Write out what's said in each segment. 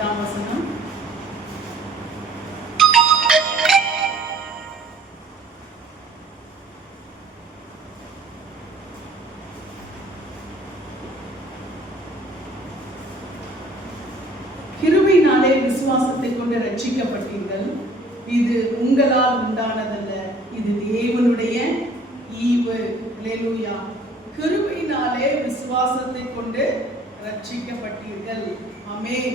8ஆம் வசனம். கிருபையினாலே விசுவாசத்தை கொண்டு ரட்சிக்கப்பட்டீர்கள். இது உங்களால் உண்டானதல்ல, இது தேவனுடைய ஈவு. அல்லேலூயா. கிருபையினாலே விசுவாசத்தை கொண்டு ரட்சிக்கப்பட்டீர்கள். ஆமென்.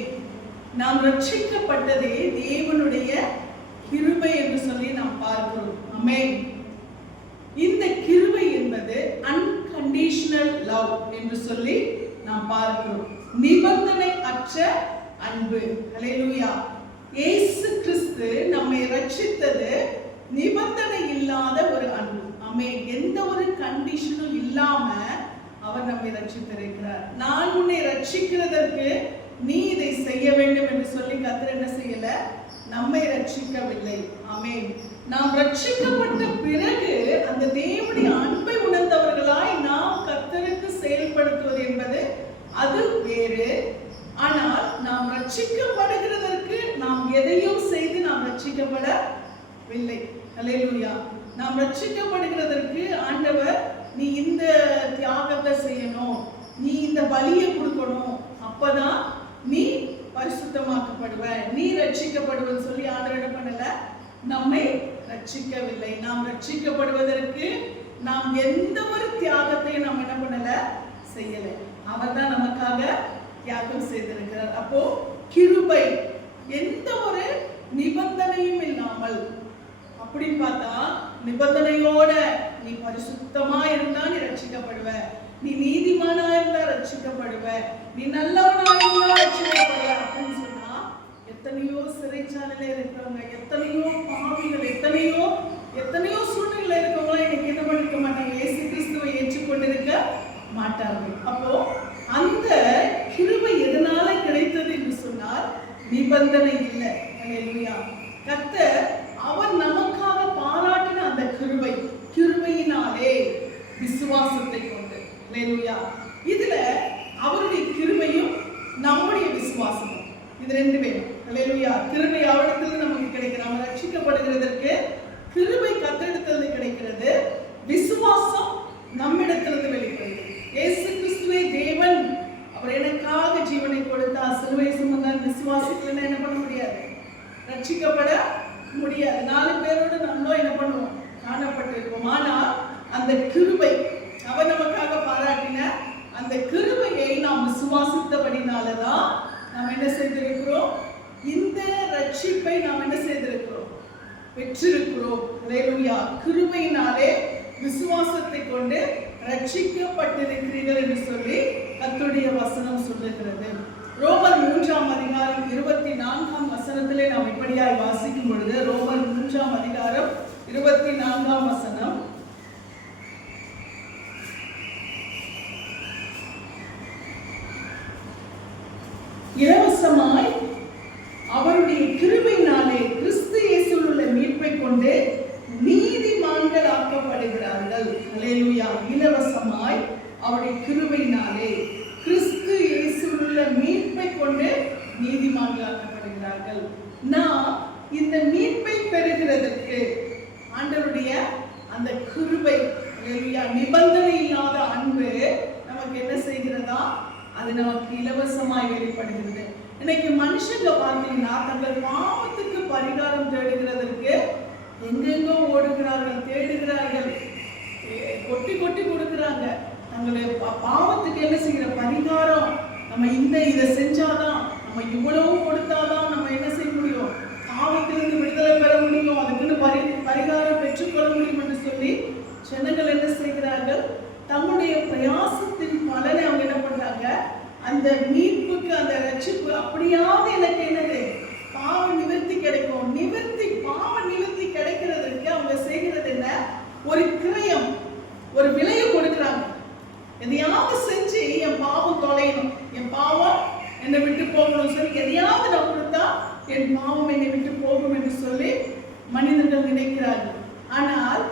நாம் ரட்சிக்கப்பட்டதே தேவனுடைய கிருபை என்று சொல்லி நாம் பார்க்கிறோம். ஆமென். இந்த கிருபை என்பது அன்கண்டிஷனல் லவ் என்று சொல்லி நாம் பார்க்கிறோம். நிபந்தனை அற்ற அன்பு. அல்லேலூயா. இயேசு கிறிஸ்து நம்மை ரட்சித்தது நிபந்தனை இல்லாத ஒரு அன்பு. ஆமென். எந்த ஒரு கண்டிஷனும் இல்லாம அவர் நம்மை ரட்சித்திருக்கிறார். நான் உன்னை ரட்சிக்கிறதற்கு நீ இதை செய்ய வேண்டும் என்று சொல்லி கர்த்தர் என்ன செய்யல? நம்மை ரட்சிக்கவில்லை. ஆமென். நாம் ரட்சிக்கப்பட்ட பிறகு அந்த தேவனுடைய அன்பை உணர்ந்தவர்களாய் நாம் கர்த்தருக்கு செயல்படுத்துவது என்பது அது வேறு. ஆனால் நாம் ரட்சிக்கப்படுகிறதற்கு நாம் எதையும் செய்து நாம் ரட்சிக்கப்படவில்லை. அல்லேலூயா. நாம் ரட்சிக்கப்படுகிறதற்கு ஆண்டவர் நீ இந்த தியாகத்தை செய்யணும், நீ இந்த பலியை கொடுக்கணும், அப்பதான் நீ பரிசுத்தமாக்கப்படுவ, நீ ரட்சிக்கப்படுவது சொல்லி ஆண்டவர் என்ன பண்ணல? நம்மை ரட்சிக்கவில்லை. நாம் ரட்சிக்கப்படுவதற்கு நாம் எந்த ஒரு தியாகத்தையும் நாம் என்ன பண்ணல? செய்யல. அவர் தான் நமக்காக தியாகம் செய்திருக்கிறார். அப்போ கிருபை எந்த ஒரு நிபந்தனையும் இல்லாமல், அப்படின்னு பார்த்தா நிபந்தனையோட நீ பரிசுத்தமா இருந்தா நீ ரட்சிக்கப்படுவ, நீ நீதிமானா இருந்தா ரட்சிக்கப்படுவ, நீ நல்லவனா இருந்தா ரட்சிக்கப்படுவ அப்படின்னு சொன்னா எத்தனையோ சிறைச்சாலையில இருக்கிறவங்க, எத்தனையோ பாவிகள், எத்தனையோ சூழ்நிலை இருக்கவங்க இன்னைக்கு என்ன பண்ணிருக்க மாட்டாங்க? இயேசு கிறிஸ்துவை ஏற்றுக்கொண்டிருக்க மாட்டார்கள். அப்போ அந்த கிருபை எதனால கிடைத்தது என்று சொன்னால் நிபந்தனை இல்லை. அல்லேலூயா. கர்த்தர் அவர் நமக்காக பாராட்டின அந்த கிருபையினாலே விசுவாசத்தை கொண்டு. அல்லேலூயா. இதுல அவருடைய கிருபையும் நம்முடைய விசுவாசமும் இது ரெண்டு வேணும். அல்லேலூயா. கிருபை அவரிடத்தில் நமக்கு கிடைக்கிறது, நம்ம ரட்சிக்கப்படுகிறதற்கு கிருபை கர்த்தரிடத்திலிருந்து கிடைக்கிறது, விசுவாசம் நம்மிடத்திலிருந்து வெளிப்படுகிறது. இயேசு கிறிஸ்துவே தேவன், அவர் எனக்காக ஜீவனை கொடுத்தார், சிலுவை சுமந்தார். விசுவாசத்துல என்ன பண்ண முடியாது? ரட்சிக்கப்பட முடியாது. 4 பேரோடு நம்மளும் என்ன பண்ணுவோம்? காணப்பட்டிருக்கோம். ஆனால் அந்த கிருபை அவர் நமக்காக பாராட்டின அந்த கிருபையை நாம் விசுவாசித்தபடினாலதான் நாம் என்ன செய்திருக்கிறோம்? இந்த ரட்சிப்பை நாம் என்ன செய்திருக்கிறோம்? பெற்றிருக்கிறோம். அல்லேலூயா. கிருபையினாலே விசுவாசத்தை கொண்டு ரட்சிக்கப்பட்டிருக்கிறீர்கள் என்று சொல்லி கர்த்தருடைய வசனம் சொல்லுகிறது. ரோமர் 3ஆம் அதிகாரம் 24ஆம் வசனத்திலே நாம் இப்படியாய் வாசிக்கும் பொழுது, ரோமர் 3ஆம் அதிகாரம் 24ஆம் வசனம், இலவசமாய் அவருடைய கிருபையினாலே கிறிஸ்து இயேசுவில் உள்ள மீட்பை கொண்டு நீதிமான்கள் ஆக்கப்படுகிறார்கள். அல்லேலூயா. இலவசமாய் அவருடைய கிருபையினாலே கிறிஸ்து இயேசுவில் உள்ள மீட்பை கொண்டு நீதிமான்கள் ஆக்கப்படுகிறார்கள். நாம் இந்த மீட்பை பெறுகிறதற்கு ஆண்டவருடைய அந்த கிருபை, அல்லேலூயா, நிபந்தனை இல்லாத அன்பு நமக்கு என்ன செய்கிறதா? அது நமக்கு இலவசமாய் வெளிப்படுகிறது. இன்னைக்கு மனுஷங்க பார்த்தீங்கன்னா தங்கள் பாவத்துக்கு பரிகாரம் தேடுகிறதற்கு எங்கெங்கோ ஓடுகிறார்கள், தேடுகிறார்கள், கொட்டி கொடுக்கிறாங்க. தங்களுடைய பாவத்துக்கு என்ன செய்கிற பரிகாரம், நம்ம இதை செஞ்சாதான், நம்ம இவ்வளவு கொடுத்தாதான் நம்ம என்ன செய்ய முடியும்? பாவத்திலிருந்து விடுதலை பெற முடியும், அதுக்குன்னு பரிகாரம் பெற்றுக்கொள்ள முடியும் என்று சொல்லி ஜனங்கள் என்ன செய்கிறார்கள்? தம்முடைய பிரயாசத்தின் பலனை அவங்க என்ன பண்றாங்க? அந்த மீட்புக்கு, அந்த ரட்சிப்பு அப்படியாவது எனக்கு என்னது பாவ நிவர்த்தி கிடைக்கும், பாவ நிவர்த்தி கிடைக்கிறதுக்கு அவங்க செய்கிறது என்ன? ஒரு கிரயம், ஒரு விலையை கொடுக்கிறாங்க. எதையாவது செஞ்சு என் பாவம் தொலையணும், என் பாவம் என்னை விட்டு போகணும் சொல்லி எதையாவது நான் கொடுத்தா என் பாவம் என்னை விட்டு போகும் என்று சொல்லி மனிதர்கள் நினைக்கிறார்கள். ஆனால்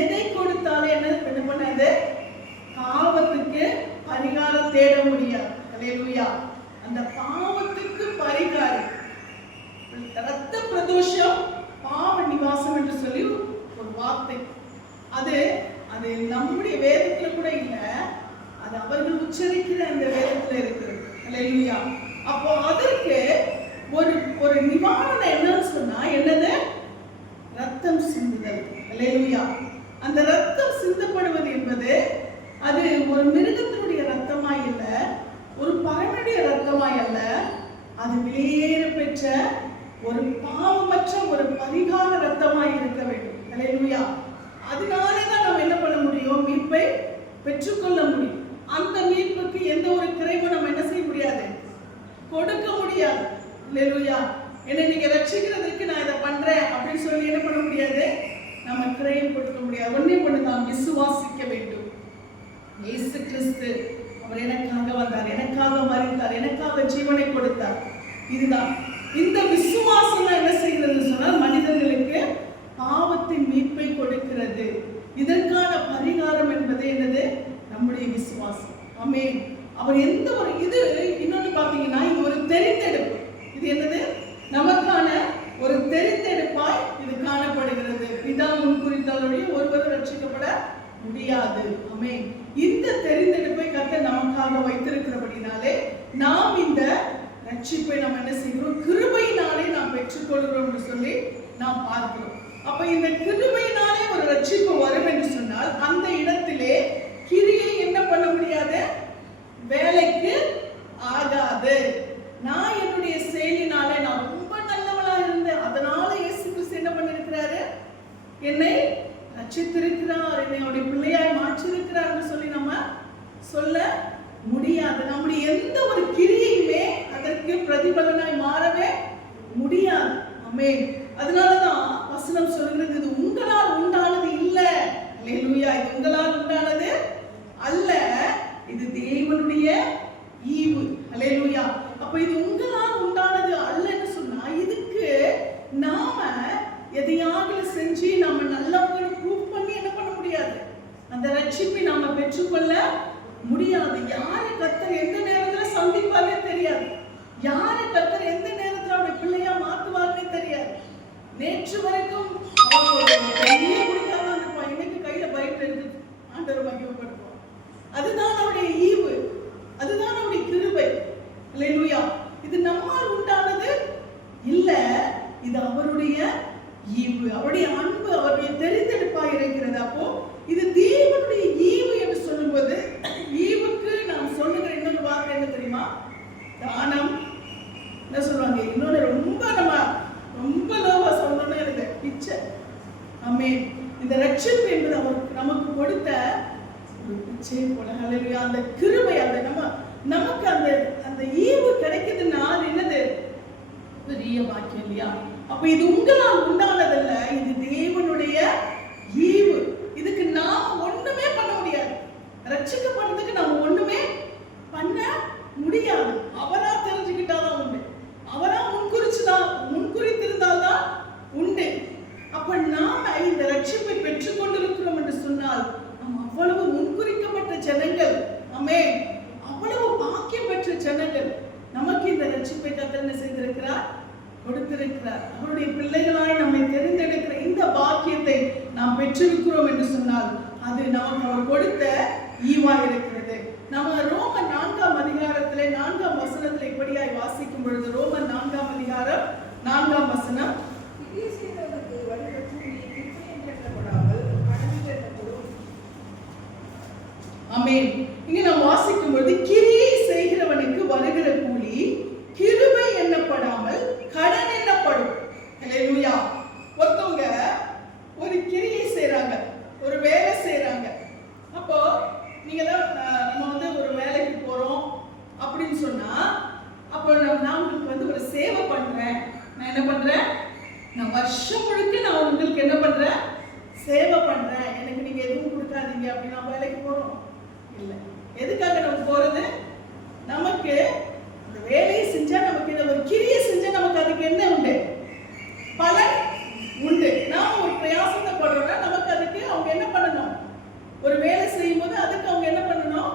எதை கொடுத்தாலும் என்ன பண்ணாது? பாவத்துக்கு பரிகாரம் தேட முடியாது. அல்லேலூயா. அந்த பாவத்துக்கு பரிகாரம் அது அது நம்முடைய வேதத்துல கூட இல்ல, அது அவர்கள் உச்சரிக்கிற அந்த வேதத்துல இருக்கிறது. அல்லேலூயா. அப்போ அதற்கு ஒரு ஒரு நிவாரணம் என்னன்னு சொன்னா என்னது? ரத்தம் சிந்துதல். அல்லேலூயா. அந்த ரத்தம் சிந்தப்படுவது என்பது அது ஒரு மிருகத்தினுடைய ரத்தமாய் இல்ல, ஒரு பறவையுடைய ரத்தமாய் அல்ல, அது வெளியேற பெற்ற ஒரு பாவமற்ற ஒரு பரிகார ரத்தமாய் இருக்க வேண்டும். அல்லேலூயா. அதனாலதான் நம்ம என்ன பண்ண முடியும்? மீட்பை பெற்றுக்கொள்ள முடியும். அந்த மீட்புக்கு எந்த ஒரு கிரையும் நம்ம என்ன செய்ய முடியாது, கொடுக்க முடியாது. அல்லேலூயா. என்ன நீங்க ரட்சிக்கிறதுக்கு நான் இதை பண்றேன் அப்படின்னு சொல்லி என்ன பண்ண முடியாது, நம்ம கிரையும் கொடுக்க முடியாது. ஒண்ணே ஒண்ணு தான், விசுவாசிக்க வேண்டும். இயேசு கிறிஸ்து அவர் எனக்காக வந்தார், எனக்காக மரித்தார், எனக்காக ஜீவனை கொடுத்தார். இதுதான் இந்த விசுவாசம் என்ன செய்கிறது சொன்னால் மனிதர்களுக்கு பாவத்தின் மீட்பை கொடுக்கிறது. இதற்கான பரிகாரம் என்பது என்னது? நம்முடைய விசுவாசம். ஆமென். அவர் எந்த ஒரு இது இன்னொன்னு பாத்தீங்கன்னா இது ஒரு தெரிந்தெடுப்பு. இது என்னது? நமக்கான ஒரு தெரிந்தெடுப்பாய் இது காணப்படுகிறது. பிதா முன்குறித்தவருடைய ஒருவரும் ரட்சிக்கப்பட முடியாது. ஆமென். இந்த தெரிந்தெடுப்பை கர்த்தர் நமக்காக வைத்திருக்கிறபடினாலே நாம் இந்த ரட்சிப்பை நாம் என்ன செய்கிறோம்? கிருபையினாலே நாம் பெற்றுக்கொள்கிறோம் சொல்லி நாம் பார்க்கிறோம். அப்ப இந்த கிருபையினாலே ஒரு ரட்சிப்பு வரும் என்று சொன்னால் அந்த இடத்திலே கிரியை என்ன பண்ண முடியாது, வேலைக்கு ஆகாது. நான் என்னுடைய செயலினாலே நான் ரொம்ப நல்லவளா இருந்தேன், அதனால இயேசு கிறிஸ்து என்ன பண்ணிருக்கிறாரு, என்னை ரட்சித்திருக்கிறார், என்னை அவருடைய பிள்ளையாய் மாற்றிருக்கிறார் சொல்லி நம்ம சொல்ல முடியாது. நம்முடைய எந்த ஒரு கிரியையுமே அதற்கு பிரதிபலனாய் மாறவே முடியாது. ஆமென். அதனாலதான் வசனம் சொல்கிறது, இது உங்களால் உண்டானது இல்ல. அல்லேலூயா. இது உங்களால் உண்டானது அல்ல, இது தேவனுடைய ஈவு. அல்லேலூயா. அப்ப இது உங்களால் உண்டானது அல்லன்னு சொன்னா இதுக்கு நாம எதையாவது செஞ்சு நம்ம நல்லவங்களை ப்ரூவ் பண்ணி என்ன பண்ண முடியாது, அந்த ரட்சிப்பை நாம பெற்றுக்கொள்ள முடியாது. யாரை கர்த்தர் எந்த நேரத்துல சந்திப்பார்னே தெரியாது, யாரை கர்த்தர் எந்த நேரத்துல அவருடைய பிள்ளையா மாத்துவார்னே தெரியாது. நேற்று வரைக்கும் கையே குடிக்காம இருப்பான், இன்னைக்கு கையில பைபிள் இருக்கு, ஆண்டவர் மகிமைப்படுத்துவார். அதுதான் அவருடைய ஈவு, அதுதான் அவருடைய கிருபை. அல்லேலூயா. இது நம்மால் உண்டானது இல்ல, இது அவருடைய ஈவு, அவருடைய அன்பு, அவருடைய தெரிந்தெடுப்பாக இருக்கிறது. அப்போ இது தேவனுடைய ஈவு என்று சொல்லும்போது ஈவுக்கு நாம் சொல்லுகிற இன்னொரு வார்த்தை என்ன தெரியுமா? தானம். என்ன சொல்றாங்க இன்னொரு ரொம்ப லோவா சொல்லணும்னு எனக்கு பிச்சை. ஆமென். இந்த ரட்சிப்பு என்பது அவர் நமக்கு கொடுத்த ஒரு பிச்சை போல. அல்லேலூயா. அந்த கிருபை, அந்த நமக்கு அந்த ஈவு கிடைக்குதுன்னா அது என்னது? பெரிய பாக்கியம் இல்லையா? அப்ப இது உங்களால் உண்டானதல்ல, இது தேவனுடைய ஈவு. இதுக்கு நாம ஒண்ணுமே பண்ண முடியாது, ரட்சிக்கப்படுறதுக்கு நாம ஒண்ணுமே பண்ண முடியாது. அவரா தெரிஞ்சுக்கிட்டாதான் உண்டு, அவரா முன்குறித்திருந்தால்தான் உண்டு. அப்ப நாம இந்த ரட்சிப்பை பெற்றுக் கொண்டிருக்கிறோம் என்று சொன்னால் நாம் அவ்வளவு முன்குறிக்கப்பட்ட ஜனங்கள். ஆமென். அவ்வளவு பாக்கியம் பெற்ற ஜனங்கள். நமக்கு இந்த ரட்சிப்பை கர்த்தர் என்ன செய்திருக்கிறார், கொடுத்திருக்கிறார். அவருடைய பிள்ளைகளாய் நம்மை தெரிந்தெடுக்கிற இந்த பாக்கியத்தை நாம் பெற்றிருக்கிறோம் என்று சொன்னால் அது நமக்கு அவர் கொடுத்த ஈவா இருக்கிறது. நம்ம ரோமன் 4ஆம் அதிகாரத்திலே 4ஆம் வசனத்திலே இப்படியாய் வாசிக்கும் பொழுது, ரோமன் 4ஆம் அதிகாரம் 4ஆம் வசனம், ஆமென். இங்க நாம் வாசிக்கும் பொழுது, கிரியை செய்கிறவனுக்கு வருகிற கூலி கிருபை எண்ணப்படாமல் கடன் எண்ணப்படும். அல்லேலூயா. ஒருத்தவங்க ஒரு கிரியை செய்றாங்க, ஒரு வேலை செய்றாங்க. அப்போ நீங்க நம்ம ஒரு வேலைக்கு போறோம் அப்படின்னு சொன்னா, அப்போ நான் உங்களுக்கு ஒரு சேவை பண்றேன். நான் என்ன பண்றேன், நான் வருஷம் முழுக்க நான் உங்களுக்கு என்ன பண்றேன், சேவை பண்றேன், எனக்கு நீங்க எதுவும் கொடுக்காதீங்க அப்படின்னு நான் வேலைக்கு போறோம் இல்ல. எதுக்காக நம்ம போறது? நமக்கு அந்த வேலையை செஞ்சா, நமக்கு இந்த ஒரு கிரியை செஞ்சா நமக்கு அதுக்கு என்ன உண்டு, பலன் உண்டு. நாம ஒரு பிரயாசத்தை படுறோம்னா நமக்கு அதுக்கு அவங்க என்ன பண்ணணும், ஒரு வேலை செய்யும் போது அதுக்கு அவங்க என்ன பண்ணணும்,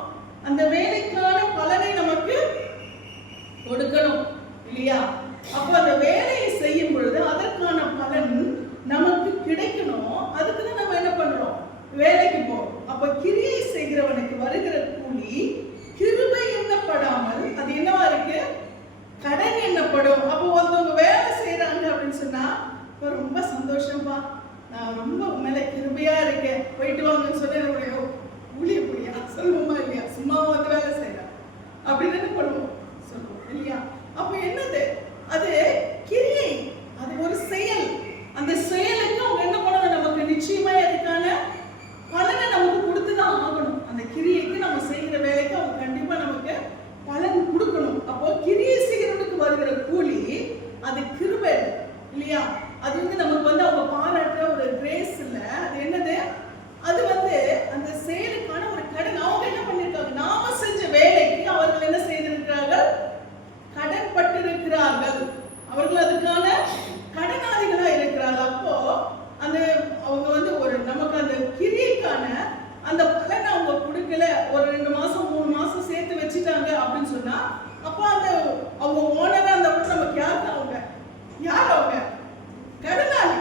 அந்த வேலைக்கான பலனை நமக்கு கொடுக்கணும் இல்லையா? அப்ப அந்த வேலையை செய்யும் பொழுது அதற்கான பலன் நமக்கு கிடைக்கணும். அதுக்குதான் நம்ம என்ன பண்றோம், வேலைக்கு போகும். அப்ப கிரியை செய்கிறவனுக்கு வருகிற கூலி கிருபை எண்ணப்படாமல் அது என்னவா இருக்கு? கடன் எண்ணப்படும். அப்போ ஒருத்தவங்க வேலை செய்யறாங்க அப்படின்னு சொன்னா ரொம்ப சந்தோஷம்பா, நான் ரொம்ப மேல கிருபையா இருக்கேன், போயிட்டு வாங்கன்னு சொன்ன என்னுடைய ஊழிய புரியா சொல்லுவோமா இல்லையா? சும்மா வந்து வேலை செய்யறேன் அப்படின்னு என்ன பண்ணுவோம், சொல்லுவோம் இல்லையா? அப்ப என்னது அது? கிரியை, அது ஒரு செயல். அந்த செயலுக்கு அவங்க என்ன பண்ணணும்? நமக்கு நிச்சயமா அதுக்கான பலனை நமக்கு கொடுத்துதான் ஆகணும். அந்த கிரியைக்கு நம்ம செய்கிற வேலைக்கு அவங்க கண்டிப்பா நமக்கு பலன் கொடுக்கணும். அப்போ கிரியை செய்கிறவனுக்கு வருகிற கூலி அது கிருபை இல்லையா? அது வந்து நமக்கு வந்து அவங்க பாராட்டுற ஒரு கிரேஸ் இல்ல, அது என்னது? அது வந்து அந்த செயலுக்கான ஒரு கடன். அவங்க என்ன பண்ணிருக்காங்க? நாம செஞ்ச வேலைக்கு அவர்கள் என்ன செய்திருக்கிறார்கள்? கடன் பட்டிருக்கிறார்கள். அவர்கள் அதுக்கான கடனாளிகளா இருக்கிறார்கள். அப்போ அந்த அவங்க வந்து ஒரு நமக்கு அந்த கிரியைக்கான அந்த பலனை அவங்க கொடுக்கல, ஒரு 2 மாசம் 3 மாசம் சேர்த்து வச்சுட்டாங்க அப்படின்னு சொன்னா, அப்போ அந்த அவங்க ஓனரா அந்த நமக்கு யாரு? அவங்க யார்? அவங்க கடனாளி.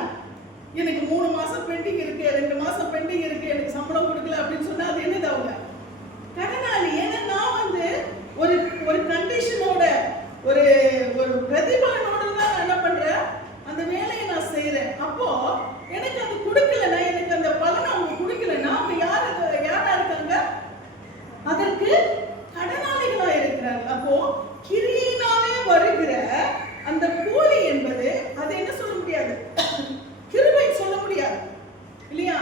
எனக்கு 3 மாசம் பெண்டிங் இருக்கு, 2 மாசம் பெண்டிங் இருக்கு, எனக்கு சம்பளம் கொடுக்கல அப்படின்னு சொன்னா அது என்னது? அவங்க கடனாளி. ஏன்னா நான் வந்து ஒரு ஒரு கண்டிஷனோட ஒரு ஒரு பிரதிபலனோட தான் என்ன பண்றேன்? அந்த வேலையை நான் செய்யறேன். அப்போ எனக்கு அது கொடுக்கலன்னா, எனக்கு அந்த பலனை அவங்க கொடுக்கலன்னா அவங்க யாரா இருக்காங்க? அதற்கு கடனாளிகளா இருக்கிறாங்க. அப்போ கிரியினாலே வருகிற அந்த கூலி என்பது அது என்ன சொல்ல முடியாது? கிருபை சொல்ல முடியாது இல்லையா?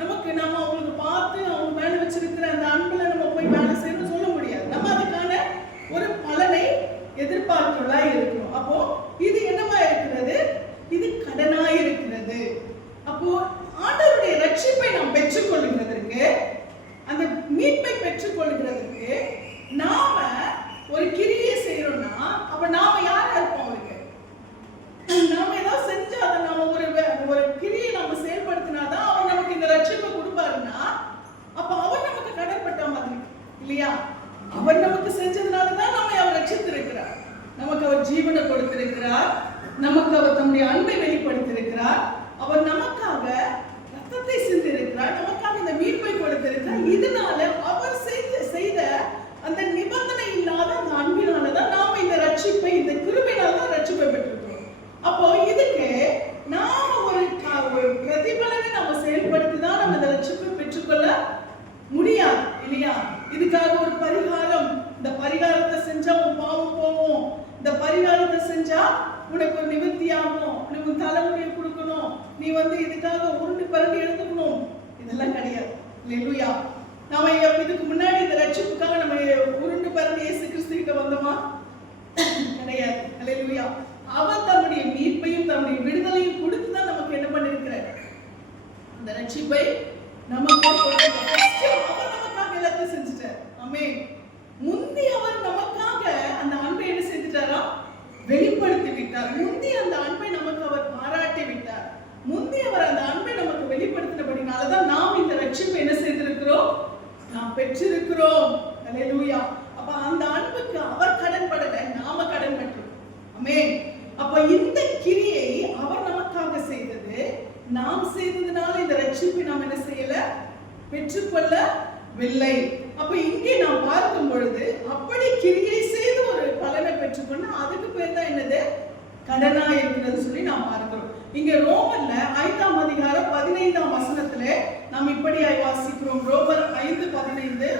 நமக்கு நம்ம அவங்களுக்கு பார்த்து அவங்க மேல வச்சிருக்கிற அந்த அன்புல நம்ம போய் வேலை செய்யணும்னு சொல்ல முடியாது. நம்ம அதுக்கான ஒரு பலனை எதிர்பார்க்கிறதா இருக்கணும். அப்போ இது என்னவா இருக்கிறது? இது கடனாய் இருக்கிறது. அப்போ ஆண்டவருடைய ரட்சிப்பை நாம் பெற்றுக்கொள்கிறதற்கு, அந்த மீட்பை பெற்றுக்கொள்கிறதற்கு நாம ஒரு கிரியை செய்யறோம்னா அப்ப நாம யாரா இருப்போம்? அவருக்கு நாம ஏதாவது செஞ்சு அதை நாம ஒரு கிரியை நம்ம செயல்படுத்தினாதான் அவர் நமக்கு இந்த ரட்சிப்பை கொடுப்பாருன்னா அப்ப அவர் நமக்கு கடன்பட்ட மாதிரி இல்லையா? அவர் நமக்கு செஞ்சதுனாலதான் நம்ம அவர் ரட்சித்திருக்கிறார். நமக்கு அவர் ஜீவனை கொடுத்திருக்கிறார், நமக்கு அவர் தம்முடைய அன்பை வெளிப்படுத்தியிருக்கிறார், அவர் நமக்காக ரத்தத்தை சிந்திருக்கிறார், நமக்காக இந்த மீட்பை கொடுத்திருக்கிறார். இதனால அவர் செய்த அந்த நிபந்தனை இல்லாத அந்த அன்பினாலதான் நாம இந்த ரட்சிப்பை, இந்த கிருபையினாலதான் ரட்சிப்பை பெற்றிருக்கிறோம். அப்போ இதுக்கு நாம ஒரு பிரதிபலனை நம்ம செயல்படுத்தி தான் நம்ம இந்த ரட்சிப்பை பெற்றுக்கொள்ள முடியாது இல்லையா? இதுக்காக ஒரு பரிகாரம், இந்த பரிகாரத்தை செஞ்சா உன் பாவம் போகும், இந்த பரிகாரத்தை செஞ்சா உனக்கு ஒரு நிவர்த்தி ஆகும், உனக்கு தலைமுறையை கொடுக்கணும், நீ வந்து இதுக்காக உருண்டு பரண்டி எடுத்துக்கணும், இதெல்லாம் கிடையாது. அல்லேலூயா. நாம இதுக்கு முன்னாடி இந்த ரட்சிப்புக்காக நம்ம உருண்டு பரண்டி இயேசு கிறிஸ்து கிட்ட வந்தோமா? கிடையாது. அல்லேலூயா. அவர் தம்முடைய மீட்பையும் தம்முடைய விடுதலையும் கொடுத்துதான் நமக்கு என்ன பண்ணிருக்கிறார்? அந்த ரட்சிப்பை நமக்கு அவர் நமக்காக எல்லாத்தையும் செஞ்சுட்டார். ஆமென். முந்தி அவர் நமக்காக அந்த அன்பை என்ன செஞ்சுட்டாரா? வெளிப்படுத்தி விட்டார். முந்தி அந்த அன்பை நமக்கு அவர் பாராட்டி விட்டார். முந்தி அவர் அந்த அன்பை நமக்கு வெளிப்படுத்தினபடினாலதான் நாம் இந்த ரட்சிப்பை என்ன செய்திருக்கிறோம்? நாம் பெற்றிருக்கிறோம். அல்லேலூயா. அப்ப அந்த அன்புக்கு அவர் கடன் படல, நாம கடன் பட்டிருக்கோம். ஆமென். அப்ப இந்த கிரியை அவர் நமக்காக செய்தது, நாம் செய்ததுனால இந்த ரட்சிப்பை நாம் என்ன செய்யல? பெற்றுக்கொள்ளவில்லை. அப்ப இங்கே நாம் பார்க்கும் பொழுது அப்படி கிரியை செய்து ஒரு பலனை பெற்றுக்கொண்டு அதுக்கு பேர் தான் என்னது? கடனா இருக்கிறது சொல்லி நாம் பார்க்கிறோம். இங்க ரோமர்ல 5ஆம் அதிகாரம் 15ஆம் வசனத்திலே நாம் இப்படியாய் வாசிக்கிறோம். ரோமர் 5:15.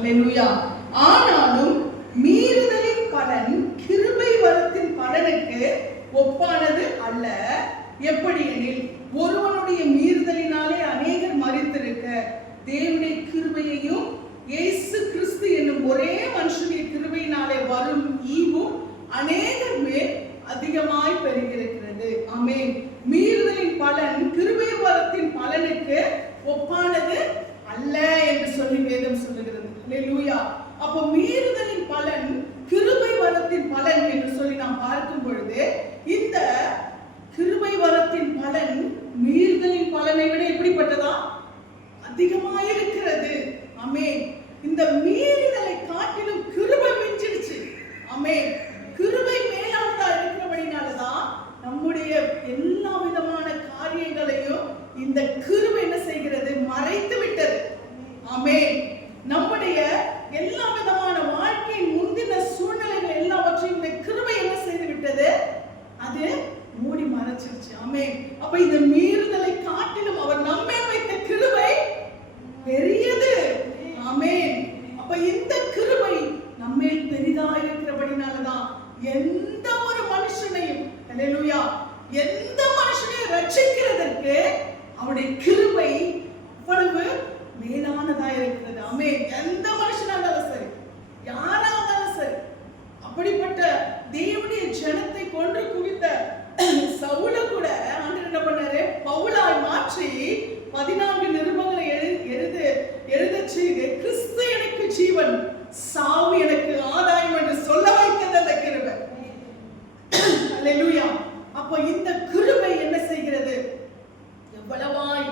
அல்லேலூயா. ஆனாலும் மீறுதலின் பலன் கிருபை வரத்தின் பலனுக்கு ஒப்பானது அல்ல. எப்படி எனில், ஒருவனுடைய மீறுதலினாலே அநேகர் மரித்திருக்க தேவனுடைய கிருபையையும் இயேசு கிறிஸ்து என்னும் ஒரே மனுஷனுடைய கிருபையினாலே வரும் ஈவும் அநேகர் மேல் அதிகமாய் பெருகியிருக்கிறது. ஆமென். மீறுதலின் பலன் கிருபை வரத்தின் பலனுக்கு ஒப்பானது அல்ல என்று சொல்லி வேதம் சொல்லுகிறது. அல்லேலூயா. அப்ப மீறுதலின் பலன் கிருபை வரத்தின் பலன் என்று சொல்லி நாம் பார்க்கும் பொழுது இந்த கிருபை வரத்தின் பலன் கிருபை மேலானதா இருக்கிறபடினாலதான் நம்முடைய எல்லா விதமான காரியங்களையும் இந்த கிருபை என்ன செய்கிறது? மறைத்து விட்டது. ஆமென். நம்முடைய எல்லா விதமான வாழ்க்கையின் முந்தின சூழ்நிலைகள் எல்லாவற்றையும் இந்த கிருபை என்ன செய்து விட்டது? அது மூடி மறைச்சிருச்சு. ஆமென். அப்ப இந்த மீறுதலை காட்டிலும் அவர் நம்மேல் வைத்த கிருபை பெரியது. ஆமென். அப்ப இந்த கிருபை நம்மேல் பெரிதா இருக்கிறபடினாலதான் எந்த ஒரு மனுஷனையும், அல்லேலூயா, எந்த மனுஷனையும் ரட்சிக்கிறதற்கு அவருடைய கிருபை அவ்வளவு மேலானதா இருக்கிறது. ஆமென். எந்த மனுஷனா இருந்தாலும் சரி, யாரா இருந்தாலும் சரி, அப்படிப்பட்ட தேவனுடைய ஜனத்தை கொன்று குவித்த சவுல கூட ஆண்டவர் என்ன பண்ணாரு? பவுலாய் மாற்றி 14 நிருபங்களை எழுத செய்து கிறிஸ்து எனக்கு ஜீவன், சாவு எனக்கு ஆதாயம் என்று சொல்ல வைத்தது அந்த கிருபை. அல்லேலூயா. அப்ப இந்த கிருபை என்ன செய்கிறது? எவ்வளவாய்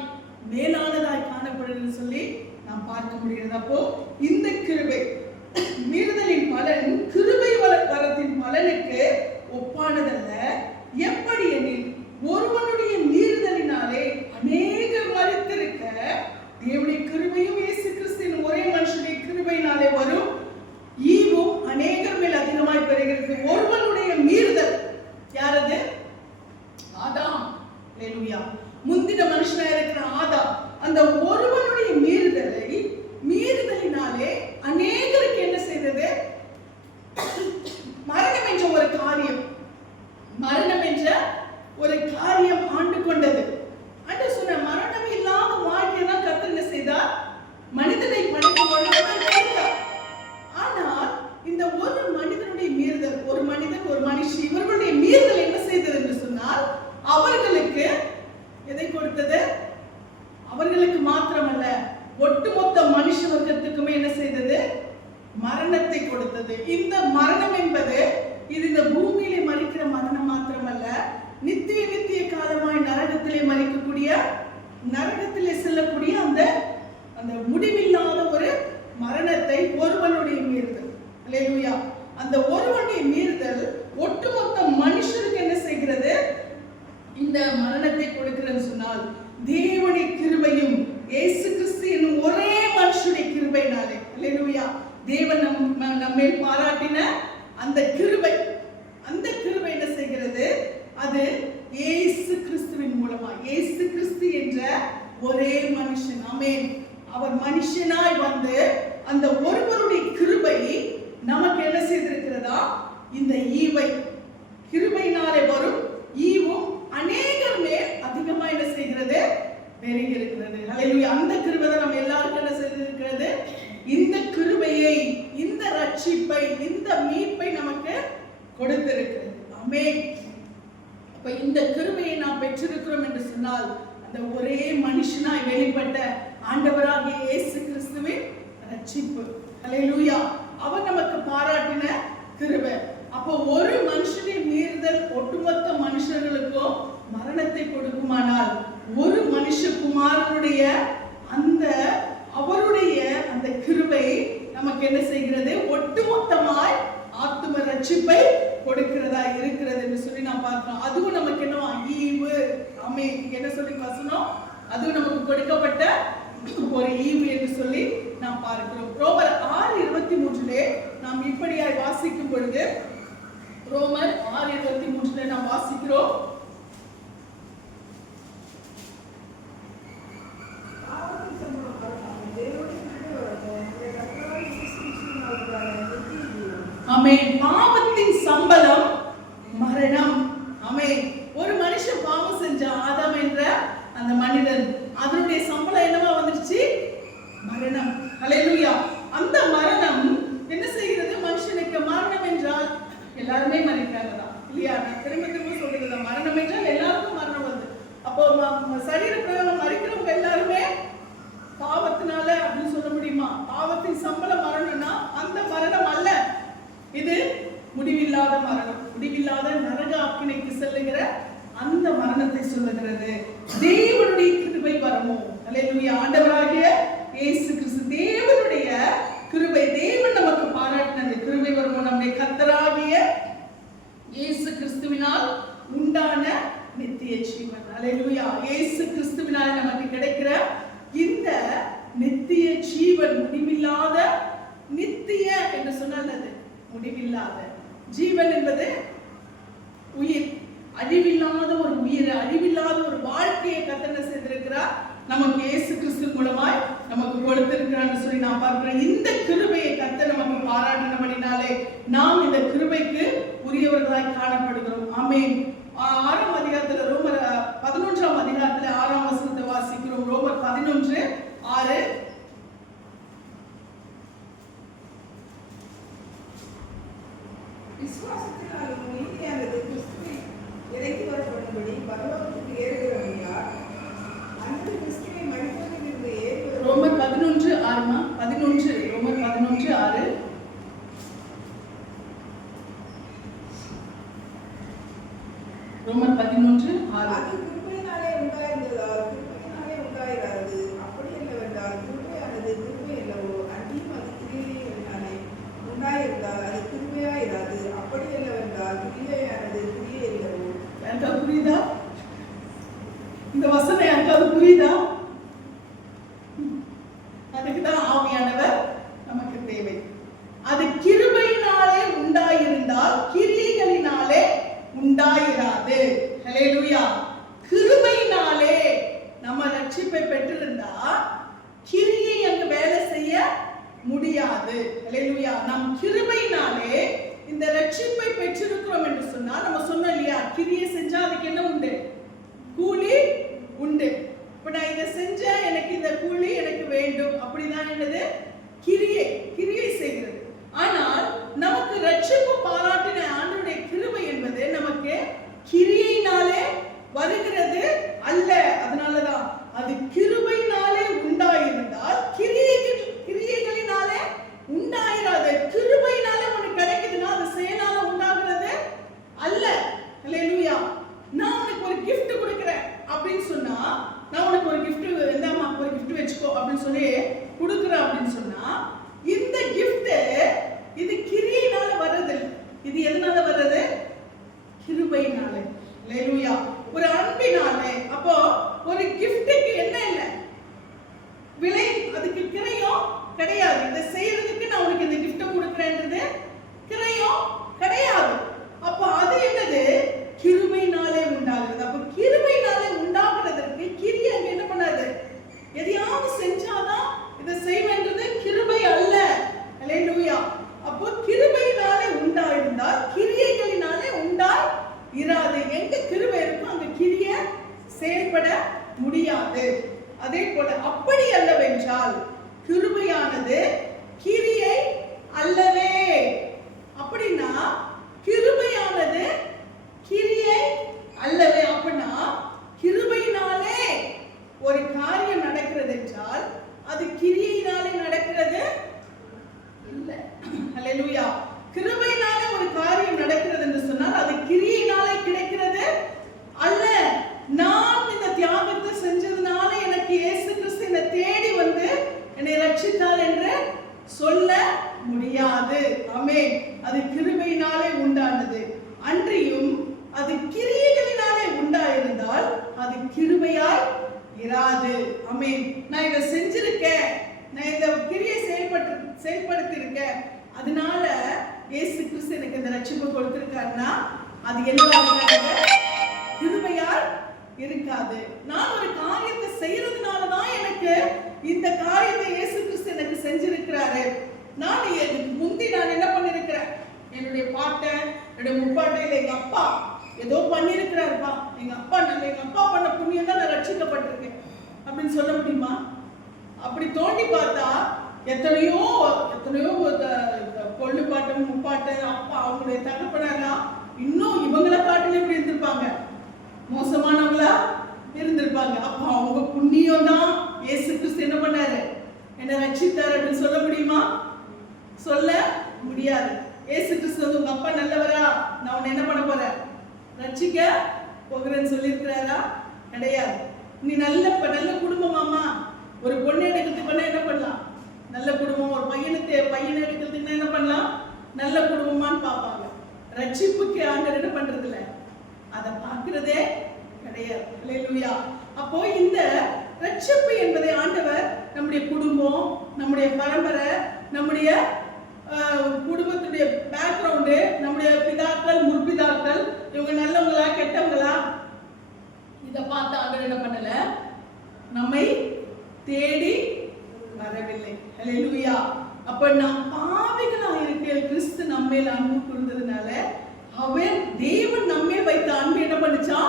மேலானதாய் காணப்படுகிறது சொல்லி நாம் பார்க்க முடிகிறது. அப்போ இந்த கிருபை மீறுதலின் பலன் கிருபை வரத்தின் பலனுக்கு ஒப்பானதல்ல. எப்படி எனில், ஒருவனுடைய மீறுதலினாலே அநேகர் மரித்திருக்க தேவனுடைய கிருபையும் இயேசு கிறிஸ்துவின் ஒரே மனுஷனுடைய கிருபையினாலே வரும் ஈவும் அநேகர் மேல் அதிகமாய் பெறுகிறது. ஒருவனுடைய மீறுதல் யாரது? ஆதாம். அல்லேலூயா. முந்தின மனுஷனா இருக்கிற ஆதாம், அந்த ஒருவனுடைய மீறுதலினாலே அநேகருக்கு என்ன செய்தது? மரணம் என்ற ஒரு காரியம், மரணம் என்ற ஒரு காரியம் ஆண்டு கொண்டது. அன்று சொன்ன மரணம் இல்லாத வாழ்க்கையை தான் கர்த்தர் என்ன செய்தார்? மனிதனை படைக்கும் பொழுது. ஆனால் இந்த ஒரு மனிதனுடைய மீறுதல், ஒரு மனிதன் ஒரு மனுஷி, இவர்களுடைய மீறுதல் என்ன செய்தது என்று சொன்னால் அவர்களுக்கு எதை கொடுத்தது? அவர்களுக்கு மாத்திரமல்ல, ஒட்டுமொத்த மனுஷ வர்க்கத்துக்குமே என்ன செய்தது? மரணத்தை கொடுத்தது. இந்த மரணம் என்பது இது இந்த பூமியிலே மரிக்கிற மரணம் மாத்திரமல்ல, நித்திய காலமாய் நரகத்திலே மரிக்கக்கூடிய, நரகத்திலே செல்லக்கூடிய அந்த முடிவில்லாத ஒரு மரணத்தை ஒருவனுடைய மீறுதல். அல்லேலூயா. அந்த ஒருவனுடைய மீறுதல் ஒட்டுமொத்த மனுஷருக்கு என்ன செய்கிறது? இந்த மரணத்தை கொடுக்கிறது சொன்னால் தேவனுடைய கிருபையும் இயேசு கிறிஸ்து என்னும் ஒரே மனுஷனுடைய கிருபையினாலே, அல்லேலூயா, தேவன் நம்மேல் பாராட்டின அந்த கிருபை என்ன செய்கிறது? அது இயேசு கிறிஸ்துவின் மூலமா, இயேசு கிறிஸ்து என்ற ஒரே மனுஷன். ஆமென். அவர் மனுஷனாய் வந்து அந்த ஒருவருடைய கிருபை நமக்கு என்ன செய்திருக்கிறதா? இந்த ஈவை, கிருபையினாலே வரும் ஈவும் அநேகர் மேல் அதிகமா என்ன செய்கிறது? பெருகி இருக்கிறது. அல்லேலூயா. அந்த கிருபை தான் நம்ம எல்லாருக்கும் என்ன செய்திருக்கிறது? இந்த கிருபையை, இந்த ரட்சிப்பை, இந்த மீட்பை நமக்கு கொடுத்திருக்கிறது. ஆமென். அப்ப இந்த கிருபையை நாம் பெற்றிருக்கிறோம் என்று சொன்னால் அந்த ஒரே மனுஷனாய் வெளிப்பட்ட ஆண்டவராகிய இயேசு கிறிஸ்துவின் ரட்சிப்பு. அல்லேலூயா. அவர் நமக்கு பாராட்டின கிருபை. அப்போ ஒரு மனுஷனுடைய மீறுதல் ஒட்டுமொத்த மனுஷர்களுக்கும் மரணத்தை கொடுக்குமானால், ஒரு மனுஷகுமாரனுடைய அவருடைய அந்த கிருபை நமக்கு என்ன செய்கிறது? ஒட்டுமொத்தமாய் ஆத்தும ரட்சிப்பை கொடுக்கிறதா இருக்கிறது என்று சொல்லி நான் பார்க்கிறோம். அதுவும் நமக்கு என்னவா? ஈவு. ஆமென். என்ன சொல்லி வசனம்? அதுவும் நமக்கு கொடுக்கப்பட்ட ஒரு ஈவு என்று சொல்லி நாம் பார்க்கிறோம். ரோமர் 6:23 நாம் இப்படியாய் வாசிக்கும் பொழுது, ரோமர் 6:23 நாம் வாசிக்கிறோம். ஆமென். பாவத்தின் சம்பளம் மரணம். ஆமென். ஒரு மனுஷன் பாவம் செஞ்சா, ஆதாம் என்ற அந்த மனிதன், அதனுடைய சம்பளம் என்னவா வந்துருச்சு? மரணம். அல்லேலூயா. அந்த மரணம் என்ன செய்கிறது? மனுஷனுக்கு மரணம் என்றால் எல்லாருமே மரிக்கிறாங்க இல்லையா? நான் திரும்ப சொல்றது, மரணம் என்றால் எல்லாருக்கும் மரணம் வருது. அப்போ சரீர பிரயோகம் மரிக்கிறவங்க எல்லாருமே பாவத்தினால அப்படின்னு சொல்ல முடியுமா? பாவத்தின் சம்பளம் மரணம்னா அந்த மரணம் அல்ல. இது முடிவில்லாத மரணம், முடிவில்லாத நரக ஆக்கினைக்கு செல்லுகிற அந்த மரணத்தை சொல்லுகிறது. தேவனுடைய கிருபை வரமோ? அல்லேலூயா. ஆண்டவராகிய இயேசு கிறிஸ்து தேவனுடைய கிருபை, தேவன் நமக்கு பாராட்டின அந்த கிருபை வரமோ? நம்முடைய கர்த்தராகிய இயேசு கிறிஸ்துவினால் உண்டான நித்திய ஜீவன். அல்லேலூயா. இயேசு கிறிஸ்துவினால் நமக்கு கிடைக்கிற இந்த நித்திய ஜீவன், முடிவில்லாத நித்திய என்று சொன்னால் அது முடிவில்லாத ஜீவன் என்பது உயிர், அழிவில்லாத ஒரு உயிர், அழிவில்லாத ஒரு வாழ்க்கையை கர்த்தர் செய்திருக்கிறார். நமக்கு இயேசு கிறிஸ்து மூலமாய் நமக்கு கொடுத்திருக்கிறான்னு சொல்லி நாம் பார்க்கிறோம். இந்த கிருபையை கர்த்தர் நமக்கு பாராட்டினபடினாலே நாம் இந்த கிருபைக்கு உரியவர்களாய் காணப்படுகிறோம். ஆமென். 6ஆம் அதிகாரத்துல ரோமர் 11ஆம் அதிகாரத்துல 6ஆம் வசனத்தை வாசிக்கிறோம். ரோமர் 11:6. விசுவாசத்தினாலும் நீதியானது கிறிஸ்துவை இறக்கி வரப்படும்படி பரலோகத்துக்கு ஏறுகிறவன் யார்? அந்த கிறிஸ்துவை மனிதனிலிருந்து ஏறுகிறவன். ரோமர் 11:6. 11 ரோமர் 11:6. ரோமர் 11:6. அது கிருபையினாலே உண்டாயிருந்ததால் கிருபையினாலே உண்டாயிராது. அப்படி என்னவென்றால் கிருபையானது கிருபை அல்லவோ, அன்றியும் அது கிரியைகளினாலே உண்டாயிருந்தால் அது கிருபையாயிராது. அப்படி என்னவென்றால் கிரியையானது கிரியை அல்லவோ. யாருக்காவது புரியுதா? இந்த வசனம் யாருக்காவது புரியுதா? அதுக்குதான் ஆவியானவர் நமக்கு தேவை. அது கிருபையினாலே உண்டாயிருந்தால் கிரியைகளினாலே உண்டாயிராது. ஹல்லேலூயா. கிருபையினாலே நம்ம ரட்சிப்பை பெற்றிருந்தா கிரியை அங்கு வேலை செய்ய முடியாது. ஹல்லேலூயா. நம் கிருபையினாலே இந்த ரட்சிப்பை பெற்றிருக்கிறோம் என்று சொன்னா, நம்ம சொன்னோம் இல்லையா, கிரியை செஞ்சா அதுக்கு என்ன உண்டு? கூலி உண்டு. இப்ப நான் இதை செஞ்சா எனக்கு இந்த கூலி எனக்கு வேண்டும், அப்படிதான் என்னது? கிரியை செய்கிறது. ஆனால் நமக்கு ரட்சிப்பு பாராட்டின ஆண்டவருடைய கிருபை என்பது நமக்கு கிரியையினாலே வருகிறது அல்ல. அதனாலதான் அது கிருபையினாலே உண்டாயிருந்தால் கிரியைகளினாலே உண்டாயிராது. கிருபையினாலே உனக்கு கிடைக்குதுன்னா அது செயலால உண்டாகிறது அல்ல. அல்லேலூயா. நான் உனக்கு ஒரு gift கொடுக்கிறேன் அப்படின்னு சொன்னா, நான் உனக்கு ஒரு gift, இந்தாமா ஒரு gift வச்சுக்கோ அப்படின்னு சொல்லி கொடுக்குறேன் அப்படின்னு சொன்னா, இந்த gift இது கிரியையினால வர்றது, இது எதனால வர்றது? கிருபையினாலே. அல்லேலூயா. ஒரு அன்பினாலே. அப்போ ஒரு giftக்கு என்ன இல்ல? விலை, அதுக்கு கிரயம் கிடையாது. இதை செய்யறதுக்கு நான் உனக்கு இந்த gift கொடுக்கிறேன்றது கிரயம் கிடையாது. அப்போ அது என்னது? கிருபையினாலே உண்டாகிறது. அப்போ கிருபையினாலே உண்டாகிறதுக்கு கிரியை அங்க என்ன பண்ணாது? எதையாவது செஞ்சாதான் இதை செய்வேன்றது கிருபை அல்ல. அல்லேலூயா. அப்போ கிருபையினாலே உண்டாயிருந்தால் கிரியைகளினாலே உண்டாயிராது. எங்க கிருபை இருக்கும் அங்க கிரியை செயல்பட முடியாது. அதே போல அப்படி அல்லவென்றால் கிருபையானது கிரியை அல்லவே. அப்படின்னா கிருபையானது கிரியை அல்லவே. அப்படின்னா கிருபையினாலே ஒரு காரியம் நடக்கிறது என்றால் அது கிரியையினாலே நடக்கிறது இல்ல. அல்லேலூயா. கிருபையினாலே ஒரு காரியம் நடக்கிறது என்று சொன்னால் அது கிரியையினாலே கிடைக்கிறது அல்ல. நான் இந்த தியாகத்தை செஞ்சதுனால எனக்கு இயேசு கிறிஸ்து என்னை தேடி வந்து என்னை ரட்சித்தார் என்று சொல்ல முடியாது. ஆமென். அது கிருபையினாலே உண்டானது. அன்றியும் அது கிரியைகளினாலே உண்டாயிருந்தால் அது கிருபையாய் இராது. ஆமென். நான் இதை செஞ்சிருக்கேன், நான் இந்த கிரியை செயல்படுத்தி இருக்கேன், அதனால இயேசு கிறிஸ்து எனக்கு இந்த ரட்சிப்பு கொடுத்திருக்காருன்னா அது என்ன? கிருபையாய் இருக்காது. நான் ஒரு காரியத்தை செய்யறதுனாலதான் எனக்கு இந்த காரியத்தை இயேசு கிறிஸ்து எனக்கு செஞ்சிருக்கிறாரு. நான் முந்தி நான் என்ன பண்ணிருக்கிறேன்? என்னுடைய பாட்டை, என்னுடைய முப்பாட்டை, எங்க அப்பா ஏதோ பண்ணிருக்கிறாருப்பா, எங்க அப்பா பண்ண புண்ணியம் தான் நான் ரட்சிக்கப்பட்டிருக்கேன் அப்படின்னு சொல்ல முடியுமா? அப்படி தோண்டி பார்த்தா எத்தனையோ கொள்ளு பாட்டு, முப்பாட்டு, அப்பா, அவங்களுடைய தகப்பனெல்லாம் இன்னும் இவங்களை காட்டில இப்படி இருந்திருப்பாங்க, மோசமானவங்களா இருந்திருப்பாங்க. அப்ப அவங்க புண்ணியம் தான் இயேசு கிறிஸ்து என்ன பண்ணாரு? என்ன ரட்சித்தார் அப்படின்னு சொல்ல முடியுமா? சொல்ல முடியாது. இயேசு கிறிஸ்து வந்து உங்க அப்பா நல்லவரா, நான் உன்னை என்ன பண்ண போறேன்? ரட்சிக்க போகிறேன்னு சொல்லியிருக்கிறாரா? கிடையாது. நீ நல்ல குடும்பமாமா, ஒரு பொண்ணு எடுக்கிறதுக்கு என்ன பண்ணலாம்? நல்ல குடும்பம். ஒரு பையனை எடுக்கிறதுக்கு என்ன பண்ணலாம்? நல்ல குடும்பமான்னு பார்ப்பாங்க. ரட்சிப்புக்கு ஆண்டவர் என்ன பண்றது இல்ல, அதை பார்க்கிறதே கிடையாது. அல்லேலூயா. அப்போ இந்த ரட்சிப்பு என்பதை ஆண்டவர் நம்முடைய குடும்பம், நம்முடைய பரம்பரை, நம்முடைய குடும்பத்துடைய பேக்ரவுண்டு, நம்முடைய பிதாக்கள் முற்பிதாக்கள் இவங்க நல்லவங்களா கெட்டவங்களா இதை பார்த்து ஆண்டவர் என்ன பண்ணல, நம்மை தேடி வரவில்லை. அல்லேலூயா. அப்ப நாம் பாவிகளா இருக்க கிறிஸ்து நம்மேல் அன்பு கூர்ந்ததுனால அவர் தேவன் நம்மே வைத்த அன்பு என்ன பண்ணுச்சா,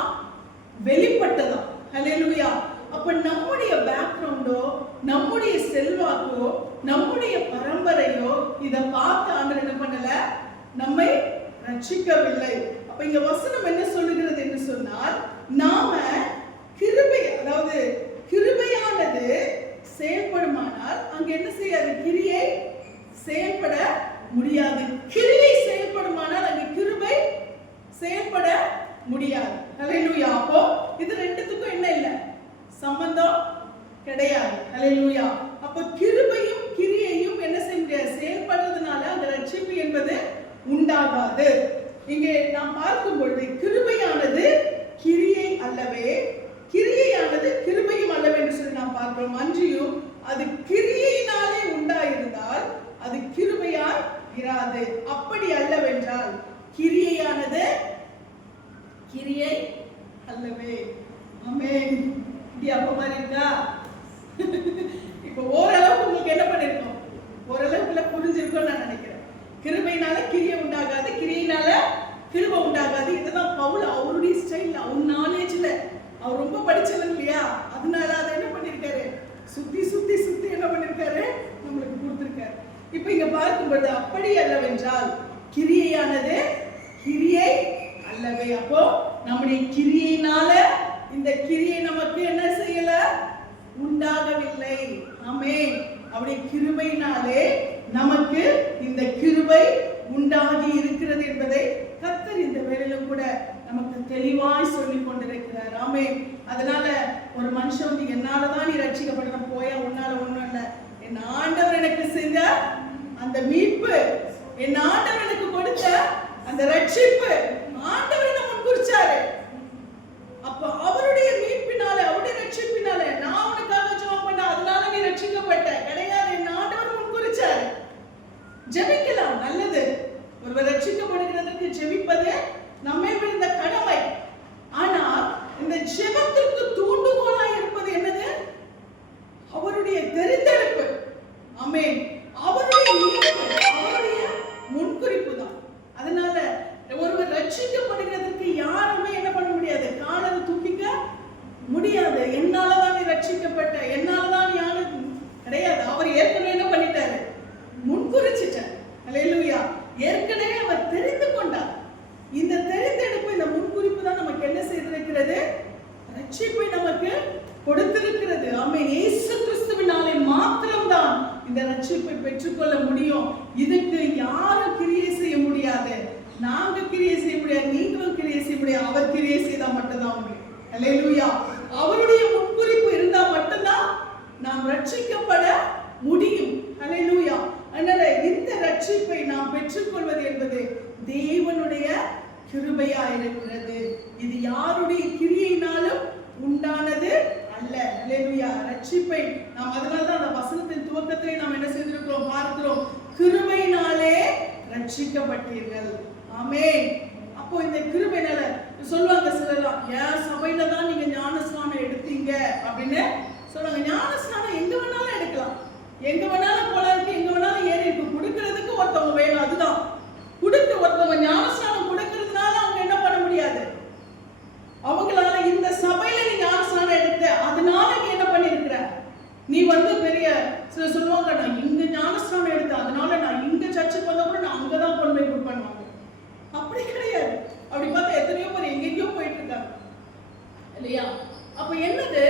வெளிப்பட்டதா. அல்லேலூயா. அப்ப நம்முடைய பேக்ரவுண்டோ, நம்முடைய செல்வாக்கோ, நம்முடைய பரம்பரையோ இதை பார்த்து ஆண்டவர் என்ன பண்ணல, நம்மை ரட்சிக்கவில்லை. அப்ப இங்க வசனம் என்ன சொல்லுகிறது என்று சொன்னால், நாம கிருபை, அதாவது கிருபையானது செயல்படுமானால் அங்க என்ன செய்யாது, கிரியை செயல்பட முடியாது. கிரியை செயல்படுமானால் அங்க கிருபை செயல்பட முடியாது. அல்லேலூயா. அப்போ இது ரெண்டுத்துக்கும் என்ன இல்லை, சம்பந்தம் கிடையாது. அல்லேலூயா. அப்ப கிருபையும் கிரியையும் என்ன செய்ய முடியாது, செயல்படுறதுனால அந்த ரட்சிப்பு என்பது உண்டாகாது. இங்கே நாம் பார்க்கும் பொழுது கிருபையானது கிரியை அல்லவே, கிரியையானது கிருபையும் அல்லவே என்று சொல்லி நாம் பார்க்கிறோம். அன்றியும் அது கிரியையினாலே உண்டாயிருந்தால் அது கிருபையால் இராது. அப்படி அல்லவென்றால் கிரியையானது கிரியை அல்லவே. ஆமென். இது அப்ப மாதிரி இருக்கா? இப்ப ஓரளவுக்கு உங்களுக்கு என்ன பண்ணிருக்கோம், ஓரளவுக்குள்ள புரிஞ்சிருக்கோம்னு நான் நினைக்கிறேன். கிருபையினால கிரியை உண்டாகாது, கிரியினால கிருபை உண்டாகாது. இதுதான் பவுல் அவருடைய ஸ்டைல், அவர் நாலேஜ்ல, அவர் ரொம்ப படிச்சவர் இல்லையா, அதனால அதை என்ன பண்ணிருக்காரு, சுத்தி சுத்தி சுத்தி என்ன பண்ணிருக்காரு, நம்மளுக்கு கொடுத்திருக்காரு. இப்ப இங்க பார்க்கும்போது அப்படி அல்லவென்றால் கிரியையானது கிரியை அல்லவே. அப்போ நம்முடைய கிரியையினால இந்த கிரியை நமக்கு என்ன செய்யல, உண்டாகவில்லை. ஆமென். அவருடைய கிருபையினாலே நமக்கு இந்த கிருபை உண்டாகி இருக்கிறது என்பதை கர்த்தர் இந்த வேளையிலும் கூட நமக்கு தெளிவாய் சொல்லிக் கொண்டிருக்கிறார். ஆமென். அதனால ஒரு மனுஷன் வந்து என்னாலதான் நீ ரட்சிக்கப்பட்ட போயா, உன்னால ஒண்ணும் இல்லை, என் ஆண்டவர் எனக்கு செஞ்ச அந்த மீட்பு, என் ஆண்டவர் எனக்கு கொடுத்த அந்த ரட்சிப்பு, ஆண்டவர் என்ன முன்குறிச்சாரு. அப்ப அவருடைய மீட்பினால, அவருடைய ரட்சிப்பினால நான் உனக்காக ஜெபம் பண்ண, அதனால நீ ரட்சிக்கப்பட்ட கிடையாது, என் ஆண்டவர் முன்குறிச்சாரு. ஜெபிக்கலாம், நல்லது. ஒருவர் ரட்சிக்கப்படுகிறதற்கு ஜெபிப்பது நம்மை விழுந்த கடமை. ஆனால் இந்த ஜெபத்திற்கு தூண்டுகோலாய் இருப்பது என்னது, அவருடைய தெரிந்தெடுப்பு. ஆமென். அவருடைய மீட்பு, அவருடைய முன்குறிப்பு தான். அதனால ஒருவர் ரட்சிக்கப்படுகிறதற்கு யாருமே என்ன பண்ண முடியாது, காலத்தை தூக்கிக்க முடியாது. என்னாலதான் நீ ரட்சிக்கப்பட்ட, என்னாலதான் யாரு கிடையாது. அவர் ஏற்கனவே என்ன பண்ணிட்டாரு, முன்குறிச்சிட்டார். அல்லேலூயா. ஏற்கனவே அவர் தெரிந்து கொண்டார். இந்த தெரிந்தெடுப்பு, இந்த முன்குறிப்பு தான் நமக்கு என்ன செய்திருக்கிறது, ரட்சிப்பை நமக்கு கொடுத்திருக்கிறது. ஆமென். இயேசு கிறிஸ்துவினாலே மாத்திரம்தான் இந்த ரட்சிப்பை பெற்றுக்கொள்ள முடியும். இதுக்கு யாரும் கிரியை செய்ய முடியாது, நாங்க கிரியை செய்ய முடியாது, நீங்களும் கிரியை செய்ய முடியாது. அவர் கிரியை செய்தா மட்டும்தான் முடியும். அல்லேலூயா. அவருடைய முன்குறிப்பு இருந்தா மட்டும்தான் நாம் ரட்சிக்கப்பட முடியும். அல்லேலூயா. அதனால இந்த ரட்சிப்பை நாம் பெற்றுக்கொள்வது என்பது தேவனுடைய கிருபையா இருக்கிறது. இது யாருடைய கிரியையினாலும் உண்டானது அல்ல. அல்லேலூயா. ரட்சிப்பை நாம், அதனாலதான் அந்த வசனத்தின் துவக்கத்திலே நாம் என்ன செய்திருக்கிறோம், பார்க்கிறோம், கிருபையினாலே ரட்சிக்கப்பட்டீர்கள். ஆமென். அப்போ இந்த கிருபையினால சொல்லுவாங்க சிலர்லாம், ஏன் சபையில தான் நீங்க ஞானஸ்நானம் எடுத்தீங்க அப்படின்னு சொல்லுவாங்க. ஞானஸ்நானம் எங்க வேணாலும் எடுக்கலாம், எங்க வேணாலும் போல இருக்கு, எங்க வேணாலும் ஏறி இருக்கு. கொடுக்கறதுக்கு ஒருத்தவங்க வேணும். அதுதான் கொடுக்க, ஒருத்தவங்க ஞானஸ்நானம் கொடுக்கறதுனால அவங்க என்ன பண்ண முடியாது, அவங்களால இந்த சபையில நீ ஞானஸ்நானம் எடுத்த, அதனால நீ என்ன பண்ணிருக்கிற, நீ வந்து பெரிய சில சொல்லுவாங்க, நான் இங்க ஞானஸ்நானம் எடுத்தேன் அதனால நான் இங்க சர்ச்சுக்கு வந்தா கூட நான் அங்கதான் கொண்டு போய் கொடுப்பேன். அப்படி கிடையாது. அப்படி பார்த்தா எத்தனையோ பேர் எங்கெங்கயோ போயிட்டு இருக்காங்க இல்லையா. அப்ப என்னது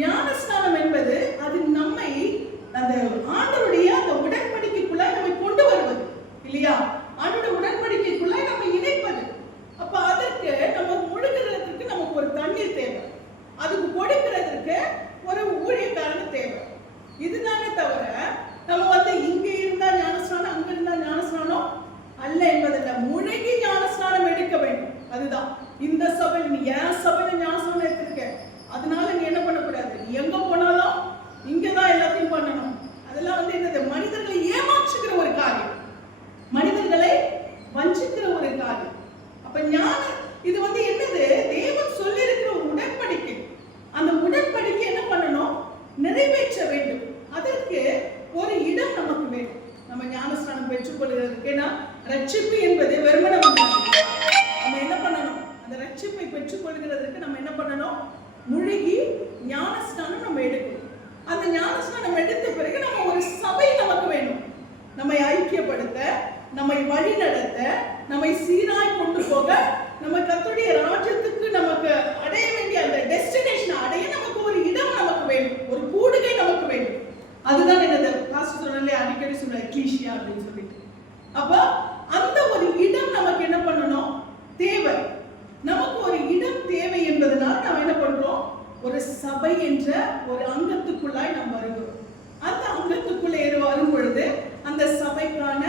ஞானஸ்நானம் என்பது, அது நம்மை அந்த ஆண்டவருடைய அந்த உடன்படிக்கைக்குள்ள நம்மை கொண்டு வருவது இல்லையா, ஆண்டோட உடன்படிக்கைக்குள்ள நம்ம இணைப்பது. அப்ப அதற்கு நம்ம முழுகிறதுக்கு நமக்கு ஒரு தண்ணீர் தேவை, அதுக்கு கொடுக்கிறதுக்கு ஒரு ஊழியக்காரன் தேவை. இதுதானே தவிர நம்ம வந்து இங்க இருந்தா ஞானஸ்நானம், அங்க இருந்தா ஞானஸ்நானம் அல்ல என்பதில்லை. முழுகி ஞானஸ்நானம் இது என்னது? தேவன் சொல்லியிருக்கிற உடன்படிக்கை. அந்த உடன்படிக்கை என்ன பண்ணணும்? நிறைவேற்ற வேண்டும். அதற்கு ஒரு இடம் நமக்கு வேணும். நம்ம ஞானஸ்நானம் பெற்றுக்கொள்கிறதுக்கு. ஏன்னா ரட்சிப்பு என்பது வெறுமனே நம்ம என்ன பண்ணணும்? அந்த ரட்சிப்பை பெற்றுக்கொள்கிறதுக்கு நம்ம என்ன பண்ணணும்? முழுகி ஞானஸ்நானம் நம்ம எடுக்கணும். அந்த ஞானஸ்நானம் எடுத்த பிறகு நம்ம ஒரு சபை நமக்கு வேணும். நம்மை ஐக்கியப்படுத்த, நம்மை வழி நடத்த, நம்மை சீராய் கொண்டு போக, நம்ம கர்த்தருடைய ராஜ்யத்துக்கு நமக்கு அடைய வேண்டிய அந்த டெஸ்டினேஷன் அடைய நமக்கு ஒரு இடம் நமக்கு வேணும். ஒரு கூடுகை நமக்கு வேணும். அதுதான் என்னது? பாஸ்டர் சொன்னாலே அடிக்கடி சொல்ற எக்லீசியா அப்படின்னு சொல்லிட்டு. அப்ப அந்த ஒரு இடம் நமக்கு என்ன பண்ணணும்? தேவை. நமக்கு ஒரு இடம் தேவை என்பதனால நாம் என்ன பண்றோம்? ஒரு சபை என்ற ஒரு அங்கத்துக்குள்ளாய் நாம் வருகிறோம். அந்த அங்கத்துக்குள்ளே வரும் பொழுது அந்த சபைக்கான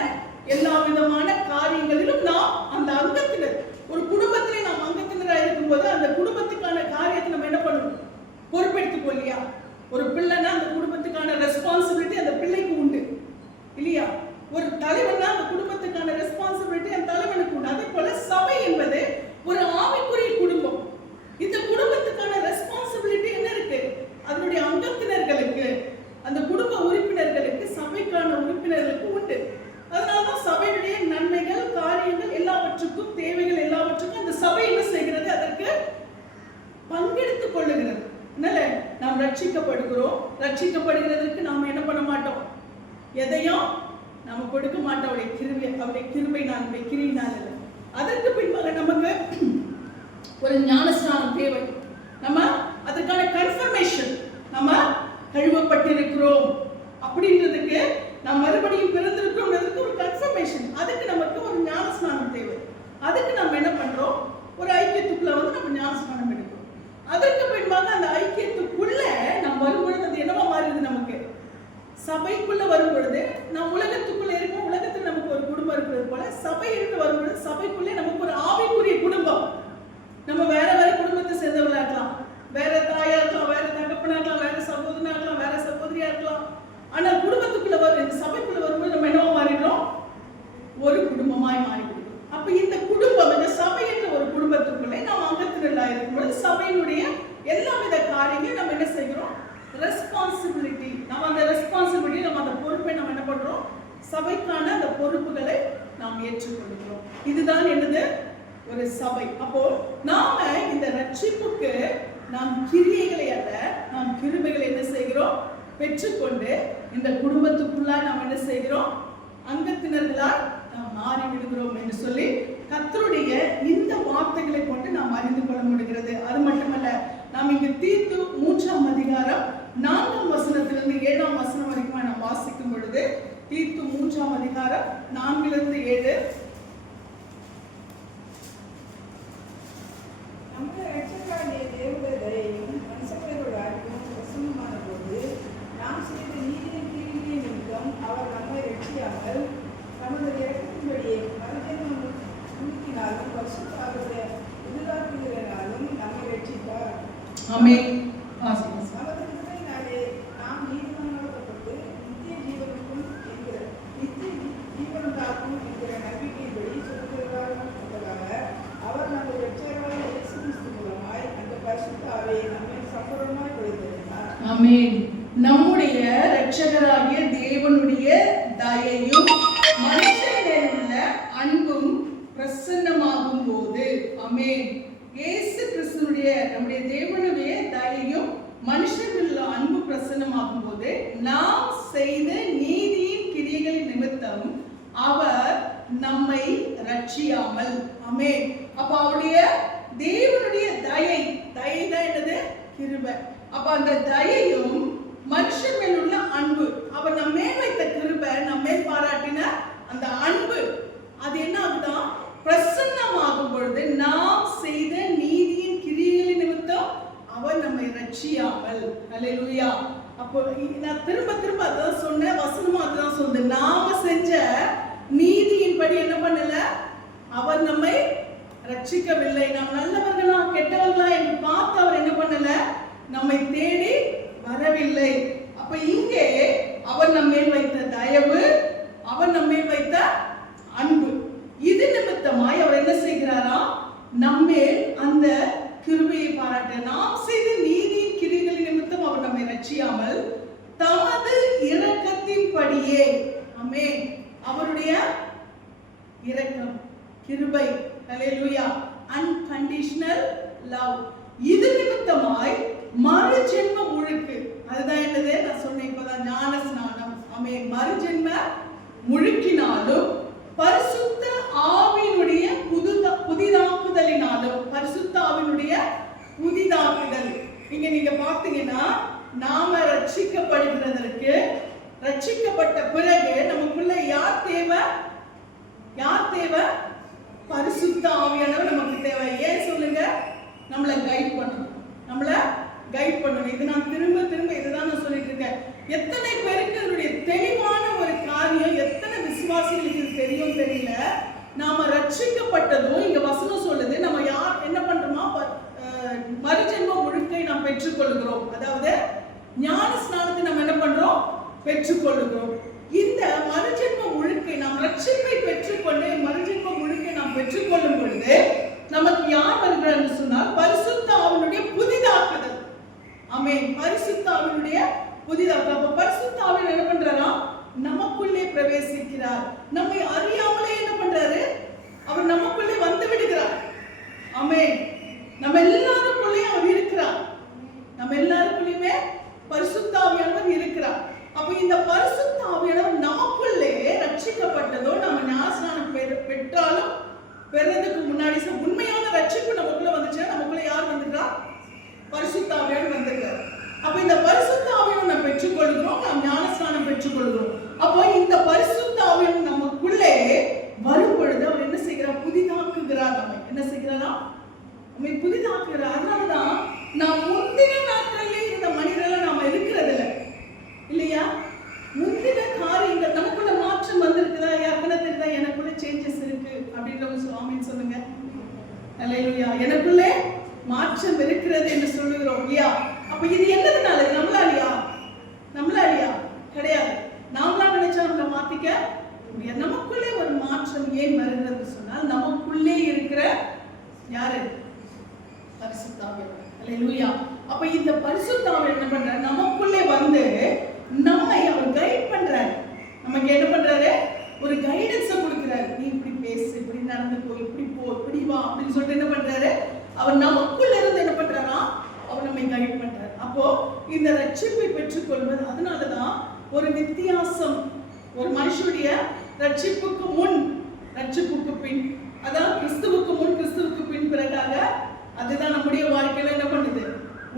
எல்லா விதமான காரியங்களிலும் நாம் அந்த அங்கத்தினர், ஒரு குடும்பத்திலே நாம் அங்கத்தினராக இருக்கும்போது அந்த குடும்பத்துக்கான காரியத்தை நம்ம என்ன பண்ணணும்? பொறுப்பெடுத்துக்கோ இல்லையா? ஒரு பிள்ளைன்னா அந்த குடும்பத்துக்கான ரெஸ்பான்சிபிலிட்டி அந்த பிள்ளைக்கு உண்டு இல்லையா? ஒரு தலைவன்னா அந்த குடும்பத்துக்கான ரெஸ்பான்சிபிலிட்டி அந்த தலைவனுக்கு உண்டு. அதே போல சபை என்பது ஒரு ஆவிக்குரிய குடும்பம். இந்த குடும்பத்துக்கான ரெஸ்பான்சிபிலிட்டி என்ன இருக்கு? அதனுடைய அங்கத்தினர்களுக்கு, அந்த குடும்ப உறுப்பினர்களுக்கு, சபைக்கான உறுப்பினர்களுக்கு உண்டு. அதனால்தான் சபையுடைய நன்மைகள், காரியங்கள் எல்லாவற்றுக்கும், தேவைகள் எல்லாவற்றுக்கும் அந்த சபை என்ன செய்கிறது? அதற்கு பங்கெடுத்துக் கொள்ளுகிறது. அதனால நாம் ரட்சிக்கப்படுகிறோம். ரட்சிக்கப்படுகிறதுக்கு நாம் என்ன பண்ண மாட்டோம்? எதையும் நாம கொடுக்க மாட்டோம். அவருடைய கிருபை நான் கிரியினால். அதற்கு பின்பாக நமக்கு ஒரு ஞானஸ்நானம் தேவை. நம்ம அதுக்கான கன்ஃபர்மேஷன், நம்ம கழுவப்பட்டிருக்கிறோம் அப்படின்றதுக்கு, நாம் மறுபடியும் பிறந்திருக்கிறோம்ன்றதுக்கு ஒரு கன்ஃபர்மேஷன். அதுக்கு நமக்கு ஒரு ஞானஸ்நானம் தேவை. அதுக்கு நம்ம என்ன பண்றோம்? ஒரு ஐக்கியத்துக்குள்ள நம்ம ஞானஸ்நானம் எடுக்கிறோம். அதற்கு பின்பாக அந்த ஐக்கியத்துக்குள்ள நாம் வரும்பொழுது அது என்னவா மாறுது? நமக்கு சபைக்குள்ள வரும்பொழுது நாம் உலகத்துக்குள்ள இருக்கோம். உலகத்தில் நமக்கு ஒரு குடும்பம் இருக்கிறது போல சபை இருந்து வரும்பொழுது சபைக்குள்ளே நமக்கு ஒரு ஆவிக்குரிய குடும்பம். நம்ம வேற வேற குடும்பத்தை சேர்ந்தவர்களா இருக்கலாம், வேற தாயா இருக்கலாம், வேற தகப்பனா இருக்கலாம், வேற சகோதரனா இருக்கலாம், வேற சகோதரியா இருக்கலாம். ஆனால் குடும்பத்துக்குள்ள வரும், இந்த சபைக்குள்ள வரும்போது நம்ம என்னவா மாறிடுறோம்? ஒரு குடும்பமாய் மாறிவிடுறோம். அப்ப இந்த குடும்பம், இந்த சபை என்ற ஒரு குடும்பத்துக்குள்ளே நாம் அங்கத்தினர்களாக இருக்கும்போது சபையினுடைய எல்லா வித காரியங்களையும் நம்ம என்ன செய்கிறோம்? ரெஸ்பான்சிபிலிட்டி. நம்ம அந்த ரெஸ்பான்சிபிலிட்டி, நம்ம அந்த பொறுப்பை நம்ம என்ன பண்றோம்? சபைக்கான அந்த பொறுப்புகளை நாம் ஏற்றுக்கொள்கிறோம். இதுதான் என்னது? ஒரு சபை. அப்போ நாம இந்த ரட்சிப்புக்கு நாம் கிரியைகளை அல்ல, நாம் கிருபைகளை என்ன செய்கிறோம்? பெற்றுக்கொண்டு இந்த குடும்பத்துக்குள்ளா நாம் என்ன செய்கிறோம்? அங்கத்தினர்களால் நாம் மாறி விடுகிறோம் என்று சொல்லி கர்த்தருடைய இந்த வார்த்தைகளை கொண்டு நாம் அறிந்து கொள்ள முடிகிறது. அது மட்டுமல்ல, நாம் இங்கு தீத்து 3ஆம் அதிகாரம் 4ஆம் வசனத்திலிருந்து 7ஆம் வசனம் வரைக்கும் நாம் வாசிக்கும் பொழுது, தீத்து 3ஆம் அதிகாரம் 4லிருந்து 7. நம்முடைய ரட்சகராகிய தேவனுடைய தயையும் மனுஷர்களுடைய அன்பும் பிரசன்னமான போது நாம் செய்த நீதியின் கிரியையின் நிமித்தம் அவர் நம்மை ரட்சியாமல் நமது இரக்கத்தின்படியே மறுஜென்மம் உருக்கினாலும் பரிசுத்த ஆவியுடைய புதிதாக்குகிறனாலும் நம்மை ரட்சித்தார். ஆமென். அவரது கிருபையினாலே நாம் நீதிமானாக்கப்பட்டு நித்திய ஜீவனுண்டாக்கும் என்கிற நம்பிக்கையின்படி சொல்லுகிறதாக அவர் நம்முடைய ரட்சகராகிய இயேசு கிறிஸ்து மூலமாய் அந்த பரிசுத்த ஆவியை நம்மை சம்பூரணமாய் கொடுத்திருந்தார். ஆமென். நம்முடைய இரட்சகராகிய தேவனுடைய தயையும் மனுஷன் மேலுள்ள அன்பும் பிரசன்னமாகும் போது, ஆமென், இயேசு கிறிஸ்துவினுடைய நம்முடைய தேவனுடைய தயையும் மனுஷன் மேலுள்ள அன்பு பிரசன்னமாகும் போது நாம் செய்த நீதியின் கிரியைகளின் நிமித்தம் அவர் நம்மை ரட்சியாமல், ஆமென். அப்ப அவருடைய தேவனுடைய தயை தான் என்னது? கிருபை. அப்ப அந்த தயையும் மனுஷன் மேல் உள்ள அன்பு, அவர் நம்ம மேல் வைத்த கிருபை, நம்ம மேல் பாராட்டின அந்த அன்பு, அது என்ன ஆகுதான்? பிரசன்னமாகும் பொழுது நாம் செய்த நீதியின் கிரியைகளின் நிமித்தம் அவர் நம்மை ரட்சியாமல். அல்லேலூயா. அப்போ நான் திரும்ப அதான் சொன்னேன், வசனமா அதுதான் சொல்லுது. நாம செஞ்ச நீதியின்படி என்ன பண்ணல? அவர் நம்மை ரட்சிக்கவில்லை. நாம் நல்லவர்களா கெட்டவர்களா என்று பார்த்து அவர் என்ன பண்ணல? நம்மை தேடி வரவில்லை. அப்ப இங்கே அவர் நம்ம மேல் வைத்த தயவு, அவர் நம்ம மேல் வைத்த அன்பு, இது நிமித்தமாய் அவர் என்ன செய்கிறாரா? நம்மேல் அந்த கிருபையை பாராட்ட. நாம் செய்த நீதியின் கிரிகளின் நிமித்தம் அவர் நம்மை ரட்சியாமல் தமது இரக்கத்தின்படியே, ஆமென், அவருடைய இரக்கம், கிருபை, ஹல்லேலூயா, அன்கண்டிஷனல் லவ், இது நிமித்தமாய் மறுஜென்ம முழுக்கு, அதுதான் என்னது நான் சொன்னேன் இப்பதான், ஞான ஸ்நானம், ஆமென், மறுஜென்ம முழுக்கினாலும் பரிசுத்த ஆவியினுடைய புதிதாக்குதலினாலும், பரிசுத்த ஆவியினுடைய புதிதாக்குதல். இங்க நீங்க பாத்தீங்கன்னா நாம ரட்சிக்கப்படுகிறதற்கு, ரட்சிக்கப்பட்ட பிறகு நமக்குள்ள யார் தேவை? யார் தேவை? பரிசுத்த ஆவியானவர் நமக்கு தேவை. ஏன் சொல்லுங்க? நம்மளை கைட் பண்ணணும், நம்மளை கைட் பண்ணணும். இது நான் திரும்ப திரும்ப இதுதான் நான் சொல்லிட்டு இருக்கேன். எத்தனை பேருக்கு இதனுடைய தெளிவான ஒரு காரியம், எத்தனை விசுவாசிகளுக்கு இது தெரியும் தெரியல. நாம ரட்சிக்கப்பட்டதும் இங்க வசனம் சொல்லுது, நம்ம யார் என்ன பண்றோமா, மறுஜென்ம முழுக்கை நாம் பெற்றுக்கொள்கிறோம். அதாவது ஞான ஸ்நானத்தை நம்ம என்ன பண்றோம்? பெற்றுக்கொள்கிறோம். இந்த மறுஜென்ம முழுக்கை நாம் ரட்சிப்பை பெற்றுக்கொண்டு மறுஜென்ம முழுக்கை நாம் பெற்றுக்கொள்ளும் பொழுது நமக்கு யார் வருகிறார் என்று சொன்னால் பரிசுத்த ஆவியினுடைய புதிதாக்குதல். ஆமென், பரிசுத்த ஆவியினுடைய புதிதாக்குதல். அப்ப பரிசுத்த ஆவியானவர் என்ன பண்றாரா? நமக்குள்ளே பிரவேசிக்கிறார். நம்மை அறியாமலே என்ன பண்றாரு? அவர் நமக்குள்ளே வந்து விடுகிறார். ஆமென், நம்ம எல்லாருக்குள்ளே அவர் இருக்கிறார். நம்ம எல்லாருக்குள்ளேயுமே பரிசுத்த ஆவியானவர் இருக்கிறார். அப்ப இந்த பரிசுத்த ஆவியானவர் நமக்குள்ளே ரட்சிக்கப்பட்டதோ, நம்ம ஞானஸ்நானம் பெற்றாலும் பெறதுக்கு முன்னாடி உண்மையான ரட்சிப்பு நமக்குள்ள வந்துச்சுன்னா நமக்குள்ள யார் வந்துட்டா? பரிசுத்த ஆவியானவர் வந்துட்டார். அப்ப இந்த பரிசுத்த ஆவியானவர் நாம் பெற்றுக்கொள்கிறோம், நாம் ஞானஸ்நானம் பெற்றுக்கொள்கிறோம். அப்போ இந்த பரிசுத்த ஆவியானவர் நமக்குள்ளே வரும் பொழுது அவர் என்ன செய்கிறார்? புதிதாக்குகிறார். நம்ம என்ன செய்கிறாரா? நம்மை புதிதாக்குகிறார். அதனாலதான் நாம் முந்தின நாட்களிலே இந்த மனிதர்கள் நாம இருக்கிறது இல்லை, இல்லையா? முந்தின காரியங்கள் நமக்குள்ள மாற்றம் வந்திருக்குதா? யாருக்குன்னா தெரியுதா? எனக்குள்ள சேஞ்சஸ் இருக்கு அப்படின்றவங்க சுவாமின்னு சொல்லுங்க. ஹல்லேலூயா, எனக்குள்ளே மாற்றம் இருக்கிறது என்று சொல்லுகிறோம் இல்லையா? அப்ப இது என்னதுனால? நம்மளாலியா? நம்மளாலியா? கிடையாது. நாமளா நினைச்சா நம்மளை மாத்திக்க முடியாது. நமக்குள்ளே ஒரு மாற்றம் ஏன் வருகிறது சொன்னால் நமக்குள்ளே இருக்கிற யாரு? பரிசுத்த ஆவியானவர். ஹல்லேலூயா. அப்ப இந்த பரிசுத்த ஆவியானவர் என்ன பண்றாரு? நமக்குள்ளே வந்து நம்மை அவர் கைட் பண்றாரு. நமக்கு என்ன பண்றாரு? ஒரு கைடன்ஸ் கொடுக்கிறாரு. நீ இப்படி பேசு, இப்படி நடந்துக்கோ, இப்படி போ, இப்படி வா அப்படின்னு சொல்லிட்டு என்ன பண்றாரு? அவர் நமக்குள்ள இருந்து என்ன பண்றாரா? அவர் நம்மை கைட் பண்றாரு. அப்போ இந்த ரட்சிப்பை பெற்றுக்கொள்வது, அதனாலதான் ஒரு வித்தியாசம் ஒரு மனுஷனுடைய ரட்சிப்புக்கு முன், ரட்சிப்புக்கு பின், அதான் கிறிஸ்துவுக்கு முன் கிறிஸ்துவுக்கு பின் பிறகாக, அதுதான் நம்முடைய வாழ்க்கையில என்ன பண்ணுது?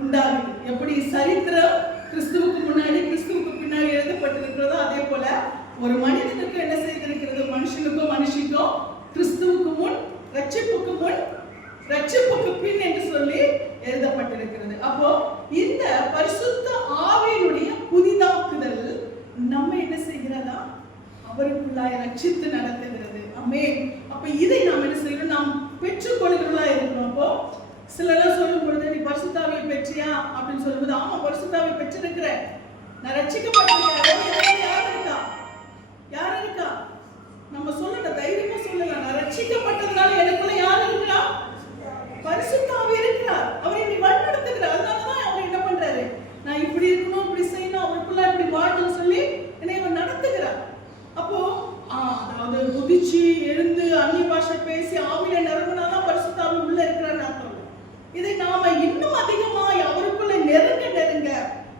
உண்டாகுது. எப்படி சரித்திரம் கிறிஸ்துவுக்கு முன்னாடி கிறிஸ்துவுக்கு பின்னாடி எழுதப்பட்டிருக்கிறதோ அதே போல ஒரு மனிதனுக்கு என்ன செய்திருக்கிறது? மனுஷனுக்கும் மனுஷிக்கும் கிறிஸ்துவுக்கு முன், ரட்சிப்புக்கு முன், ரட்சிப்புக்கு பின் என்று சொல்லி எழுதப்பட்டிருக்கிறது. அப்போ இந்த பரிசுத்த ஆவியினுடைய புதிதாக்குதல் நம்ம என்ன செய்கிறதா? அவருக்குள்ளாய் ரட்சித்து நடத்துகிறது. ஆமென். அப்ப இதை நாம் என்ன செய்யணும்? நாம் பெற்றுக்கொள்கிறவர்களா இருக்கிறோம். அப்போ சிலர் சொல்லும் பொழுது நீ பரிசுத்த ஆவியை பெற்றியா அப்படின்னு சொல்லும்போது, ஆமா பரிசுத்த ஆவியை பெற்றிருக்கிறேன், நான் ரட்சிக்கப்பட்டிருக்கேன். யார் இருக்கா? யார் இருக்கா? நம்ம சொல்லலாம், தைரியமா சொல்லலாம், நான் ரட்சிக்கப்பட்டதுனால எனக்குள்ள யார் இருக்கிறா? பரிசுத்த ஆவி இருக்கிறார். அவர் என்னை வழிநடத்துகிறார். அதனாலதான் அவர் என்ன பண்றாரு? நான் இப்படி இருக்கணும், இப்படி செய்யணும், அவருக்குள்ள இப்படி வாழணும்னு சொல்லி என்னை அவர் நடத்துகிறார். அப்போ அதாவது குதிச்சு எழுந்து அந்நிய பாஷை பேசி ஆவியில நிரம்பினாதான் பரிசுத்த ஆவி உள்ள இருக்கிறான்னு அர்த்தம். இதை நாம இன்னும் அதிகமாய் அவருக்குள்ள நெருங்க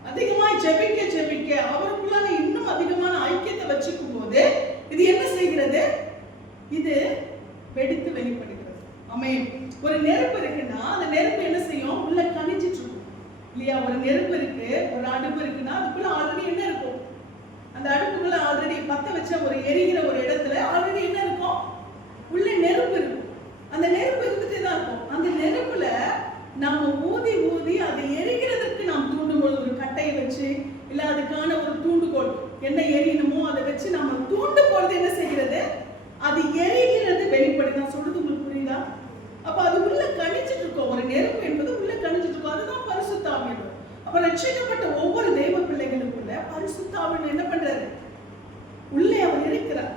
அதிகமாய் ஜெபிக்க அவருக்குள்ள இன்னும் அதிகமான ஐக்கியத்தை வச்சுக்கும் போது இது என்ன செய்கிறது? இது வெடித்து வெளிப்படுகிறது. ஆமென். ஒரு நெருப்பு இருக்குன்னா அந்த நெருப்பு என்ன செய்யும்? உள்ள கனிஞ்சிட்டு இருக்கும் இல்லையா? ஒரு நெருப்பு இருக்கு, ஒரு அடுப்பு இருக்குன்னா அதுக்குள்ள ஆல்ரெடி என்ன இருக்கும்? அந்த அடுப்புக்குள்ள ஆல்ரெடி பத்த வச்ச ஒரு எரிகிற ஒரு இடத்துல ஆல்ரெடி என்ன இருக்கும்? உள்ள நெருப்பு இருக்கும். அந்த நெருப்பு இருந்துட்டே தான் இருக்கும். அந்த நெருப்புல நாம ஊதி அதை எரிகிறதுக்கு நாம் தூண்டும்போது ஒரு கட்டையை வச்சு இல்ல அதுக்கான ஒரு தூண்டுகோல் என்ன எரியணுமோ அதை வச்சு நம்ம தூண்டும் பொழுது என்ன செய்கிறது? அது எரிகிறது, வெளிப்படி. நான் சொல்றது உங்களுக்கு புரியுதா? அப்ப அது உள்ள கணிச்சிட்டு இருக்கும். ஒரு நெருப்பு என்பது உள்ள கணிச்சிட்டு இருக்கும். அதுதான் பரிசுத்த ஆவியானவர். அப்ப ரட்சிக்கப்பட்ட ஒவ்வொரு தெய்வ பிள்ளைகளுக்குள்ள பரிசுத்த ஆவியானவர் என்ன பண்றாரு? உள்ளே அவர் இருக்கிறார்.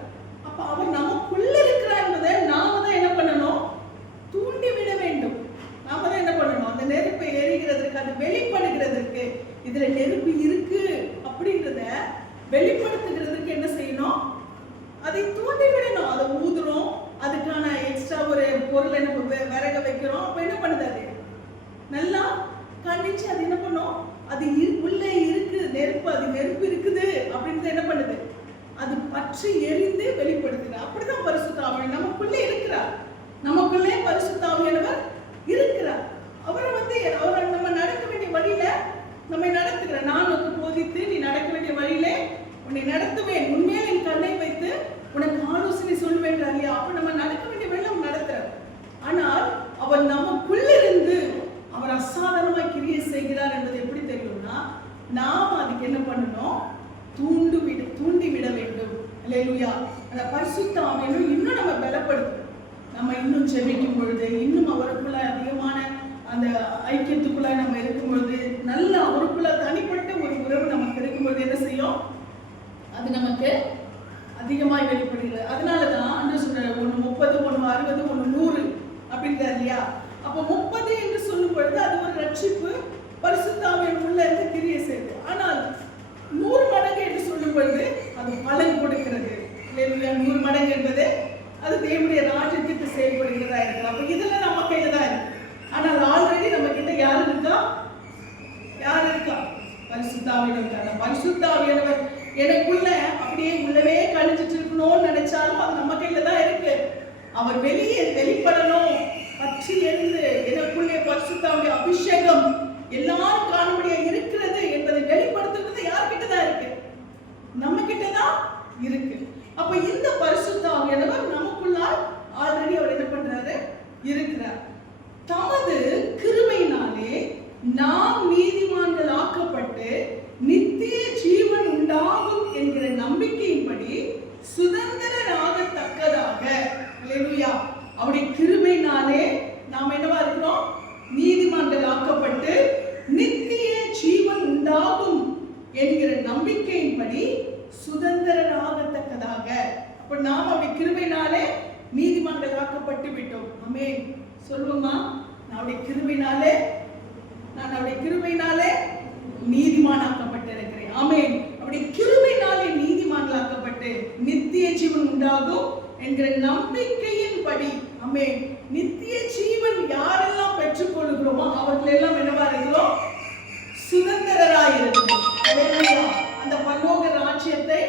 அப்ப அவர் நமக்குள்ள இருக்கிறார் என்பதை நாம தான் என்ன பண்ணணும்? தூண்டி விட அது வெளிப்படுகிறதுக்கு, இதுல நெருப்பு இருக்கு அப்படின்றத வெளிப்படுத்துகிறதுக்கு என்ன செய்யணும்? அதை தூண்டி விடணும். அதை ஊதுறோம், அதுக்கான எக்ஸ்ட்ரா ஒரு பொருளை நம்ம விறக வைக்கிறோம். அப்ப என்ன பண்ணுது? அது நல்லா கண்டிச்சு அது என்ன பண்ணும்? அது உள்ளே இருக்கு நெருப்பு, அது நெருப்பு இருக்குது அப்படின்னு என்ன பண்ணுது? அது பற்றி எரிந்து வெளிப்படுத்துது. அப்படிதான் பரிசுத்த ஆவியானவர் நமக்குள்ளே இருக்கிறார். நமக்குள்ளே பரிசுத்த ஆவியானவர் இருக்கிறார். அவரை அவரை நம்ம நடக்க வேண்டிய வழியில நம்மை நடத்துகிறார். நான் உனக்கு போதித்து நீ நடக்க வேண்டிய வழியிலே உன்னை நடத்துவேன், உண்மையில என் கண்ணை வைத்து உனக்கு ஆலோசனை சொல்வேன். அப்ப நம்ம நடக்க வேண்டிய வழியில அவன் நடத்துறார். ஆனால் அவர் நமக்குள்ளிருந்து அவர் அசாதாரணமாய் கிரியை செய்கிறார் என்பது எப்படி தெரியும்னா, நாம் அதுக்கு என்ன பண்ணணும்? தூண்டி விட வேண்டும். அல்லேலூயா. அந்த பரிசுத்த ஆவியானவர் இன்னும் நம்ம பலப்படுத்தும். நம்ம இன்னும் ஜெபிக்கும் பொழுது, இன்னும் அவருக்குள்ள அதிகமான அந்த ஐக்கியத்துக்குள்ள நம்ம இருக்கும் பொழுது, நல்ல அவருக்குள்ள தனிப்பட்ட ஒரு உறவு நமக்கு இருக்கும் பொழுது என்ன செய்யும்? அது நமக்கு அதிகமாய் வெளிப்படுகிறது. அதனாலதான் அன்று சொல்ற 1 30, 1 60, 1 100 அப்படின்றார் இல்லையா? அப்ப 30 என்று சொல்லும் பொழுது அது ஒரு ரட்சிப்பு, பரிசுத்த ஆவியானவர் உள்ள இருந்து கிரியை செய்யுது. ஆனால் 100 மடங்கு என்று சொல்லும் பொழுது அது பலன் கொடுக்கிறது. 100 மடங்கு என்பது அது தேவனுடைய ராஜ்யத்துக்கு செயல்படுகிறதா இருக்கு. அப்ப இதெல்லாம் நம்ம கையில தான் இருக்கு. ஆனால் ஆல்ரெடி நம்ம கிட்ட யார் இருக்கா? பரிசுத்த ஆவியானவர். பரிசுத்த ஆவியானவர் எனக்குள்ள அப்படியே உள்ளவே கழிஞ்சிட்டு இருக்கணும்னு நினைச்சாலும் அது நம்ம கையில தான் இருக்கு. அவர் வெளிப்படணும், பற்றி எரிந்து எனக்குள்ளே பரிசுத்த ஆவிய அபிஷேகம் எல்லாரும் காணும்படியா இருக்கிறது என்பதை வெளிப்படுத்துறது யார்கிட்ட தான் இருக்கு? நம்ம கிட்ட தான் இருக்கு. அப்ப இந்த பரிசுத்த ஆவியானவர் நமக்குள்ளால் ஆல்ரெடி அவர் என்ன பண்றாரு? இருக்கிறார். தமது கிருபையினாலே நாம் நீதிமான்கள் ஆக்கப்பட்டு நித்திய ஜீவன் உண்டாகும் என்கிற நம்பிக்கையின்படி சுதந்திரராகத்தக்கதாக. அல்லேலூயா. அவருடைய கிருபையினாலே நாம் என்னவா இருக்கிறோம்? நீதிமான்கள் ஆக்கப்பட்டு நித்திய ஜீவன் உண்டாகும் என்கிற நம்பிக்கையின்படி சுதந்திரராகத்தக்கதாக. அப்ப நாம் அவருடைய கிருபையினாலே நீதிமான்கள் ஆக்கப்பட்டு விட்டோம். ஆமென். சொல்லுமா? நான் அவருடைய கிருபையினாலே நீதிமானாக்கப்பட்டிருக்கிறேன். ஆமென். அவருடைய கிருபையினாலே நீதிமான்களாக்கப்பட்டு நித்திய ஜீவன் உண்டாகும் என்கிற நம்பிக்கையின்படி. ஆமென். நித்திய ஜீவன் யாரெல்லாம் பெற்றுக் கொள்கிறோமோ அவர்கள் எல்லாம் என்னவா இருக்கிறோம்? சுதந்திரராய் இருக்கிறோம். அந்த பரலோக ராஜ்யத்தை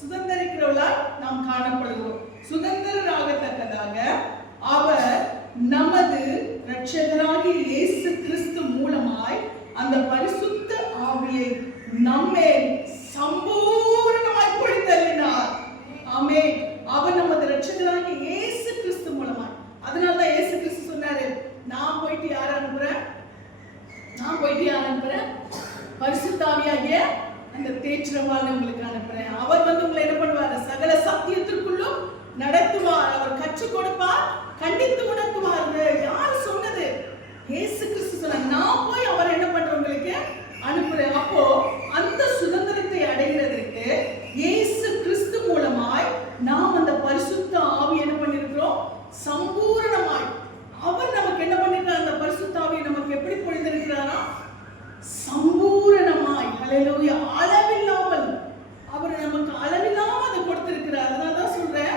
சுதந்திரிக்கிறவர்களாய் நாம் காணப்படுகிறோம். சுதந்திரராகத்தக்கதாக அவர் நமது இரட்சகராகிய இயேசு கிறிஸ்து மூலமாய் அந்த பரிசுத்த ஆவியை நம்மேல் சம்பூரணமாய் பொழிந்தள்ளினார். ஆமென். அவர் நமது இரட்சகராகிய இயேசு கிறிஸ்து மூலமாய். அதனாலதான் இயேசு கிறிஸ்து சொன்னாரு, நான் போயிட்டு யாரை அனுப்புறேன்? பரிசுத்த ஆவியாகிய அந்த தேற்றவாளனை உங்களுக்கு அனுப்புறேன். அவர் உங்களை என்ன பண்ணுவார்? சகல சத்தியத்திற்குள்ளும் நடத்துவார். அவர் கற்றுக் கொடுப்பார், கண்டித்து உணர்த்துவார். யார் சொன்னது? இயேசு கிறிஸ்து சொன்னார். நான் போய் அவர் என்ன பண்றேன்? உங்களுக்கு அனுப்புறேன். அப்போ அந்த சுதந்திரத்தை அடைகிறதுக்கு இயேசு கிறிஸ்து மூலமாய் நாம் அந்த பரிசுத்த ஆவி என்ன பண்ணிருக்கிறோம்? சம்பூரணமாய் அவர் நமக்கு என்ன பண்ணிருக்கார்? அந்த பரிசுத்த ஆவியை நமக்கு எப்படி பொழிந்திருக்கிறாரா? சம்பூரணமாய். ஹல்லேலூயா. அளவில்லாமல் அவர் நமக்கு அளவில்லாமல் அதை கொடுத்திருக்கிறார். அதனாலதான் சொல்றேன்,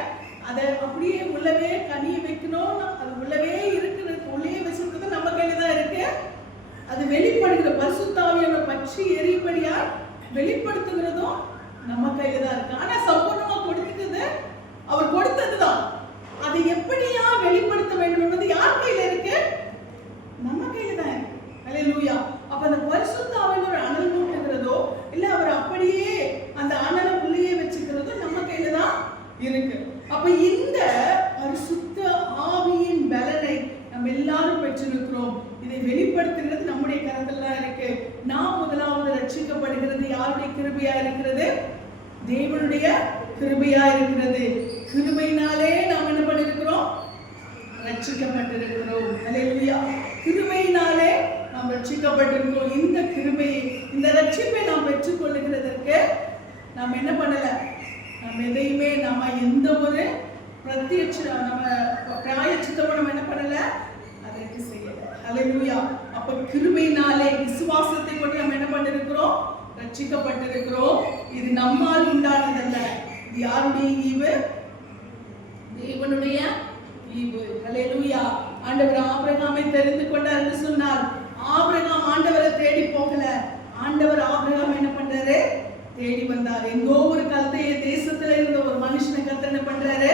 அதை அப்படியே உள்ளவே கனிய வைக்கணும். அது உள்ளவே இருக்கிறது, உள்ளே வச்சிருக்கிறது நம்ம கையில தான் இருக்கு. அது வெளிப்படுகிற பரிசுத்த ஆவியை பற்றி எரியும்படியா வெளிப்படுத்துகிறதும் நம்ம கையில தான் இருக்கு. ஆனா சம்பூர்ணமா கொடுத்தது அவர் கொடுத்ததுதான். அதை எப்படியா வெளிப்படுத்த வேண்டும் என்பது யார் கையில இருக்கு? நம்ம கையில தான் இருக்கு. ஹல்லேலூயா. அப்ப அந்த பரிசுத்த ஆவியை அனல் மூட்டுகிறதோ இல்ல அவர் அப்படியே அந்த அனலை உள்ளே வச்சுக்கிறதோ நம்ம கையில தான் இருக்கு. அப்ப இந்த பரிசுத்த ஆவியின் பலனை நம்ம எல்லாரும் பெற்றிருக்கிறோம். இதை வெளிப்படுத்துகிறது நம்முடைய கரத்துல தான் இருக்கு. நாம் முதலாவது ரட்சிக்கப்படுகிறது யாருடைய கிருபையா இருக்கிறது? தேவனுடைய கிருபையா இருக்கிறது. கிருபையினாலே நாம் என்ன பண்ணிருக்கிறோம்? ரட்சிக்கப்பட்டிருக்கிறோம். அல்லேலூயா. கிருபையினாலே நாம் ரட்சிக்கப்பட்டிருக்கிறோம். இந்த கிருபையை, இந்த ரட்சிப்பை நாம் பெற்றுக் கொள்ளுகிறதற்கு நாம் என்ன பண்ணல? நம்ம எதையுமே நம்ம எந்த ஒரு பிரத்யட்ச நம்ம பிராயச்சித்தமும் நம்ம என்ன பண்ணல? அதற்கு செய்யல. ஹல்லேலூயா. அப்ப கிருபையினாலே விசுவாசத்தை கொண்டு நம்ம என்ன பண்ணிருக்கிறோம்? ரட்சிக்கப்பட்டிருக்கிறோம். இது நம்மால் உண்டானதல்ல. இது யாருடைய ஈவு? தேவனுடைய ஈவு. ஹல்லேலூயா. ஆண்டவர் ஆபிரகாமை தெரிந்து கொண்டார் என்று சொன்னார். ஆபிரகாம் ஆண்டவரை தேடி போகல. ஆண்டவர் ஆபிரகாம் என்ன பண்றாரு? தேடி வந்தார். எங்கோ ஒரு கல்தைய தேசத்துல இருந்த ஒரு மனுஷனை கர்த்தர் என்ன பண்றாரு?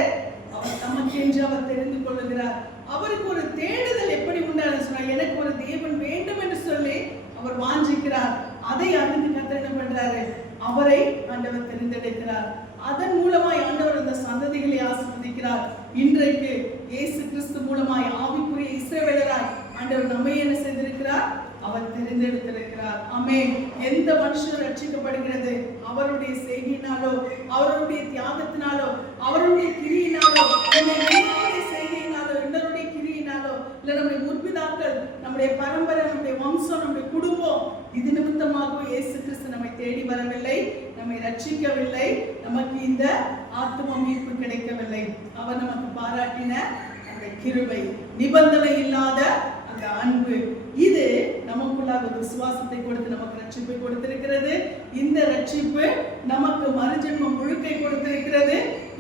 அவர் தமக்கென்று அவர் தெரிந்து கொள்ளுகிறார். அவருக்கு ஒரு தேடுதல் எப்படி உண்டான சொன்னா, எனக்கு ஒரு தேவன் வேண்டும் என்று சொல்லி அவர் வாஞ்சிக்கிறார். அதை அறிந்து கர்த்தர் என்ன பண்றாரு? அவரை ஆண்டவர் தெரிந்தெடுக்கிறார். அதன் மூலமாய் ஆண்டவர் அந்த சந்ததிகளை ஆசீர்வதிக்கிறார். இன்றைக்கு இயேசு கிறிஸ்து மூலமாய் ஆவிக்குரிய இஸ்ரவேலராய் ஆண்டவர் நம்மை என்ன செய்திருக்கிறார்? அவர் தெரிந்தெடுத்திருக்கிறார். ஆமென். எந்த மனுஷன் ரட்சிக்கப்படுகிறது? அவருடைய செய்கையினாலோ, அவருடைய தியாகத்தினாலோ, அவருடைய கிரியினாலோ, நம்முடைய செய்கையினாலோ, இன்னொருடைய கிரியினாலோ, இல்ல நம்முடைய முற்பிதாக்கள், நம்முடைய பரம்பரை, நம்முடைய வம்சம், நம்முடைய குடும்பம், இது நிமித்தமாக இயேசு கிறிஸ்து நம்மை தேடி வரவில்லை, நம்மை ரட்சிக்கவில்லை, நமக்கு இந்த ஆத்தும மீட்பு கிடைக்கவில்லை. அவர் நமக்கு பாராட்டின அந்த கிருபை, நிபந்தனை இல்லாத அந்த அன்பு, இது நமக்குள்ளாக ஒரு விசுவாசத்தை கொடுத்து நமக்கு ரட்சிப்பை கொடுத்திருக்கிறது. இந்த ரட்சிப்பு நமக்கு மறுஜென்மம் முழுக்கை கொடுத்திருக்கிறது.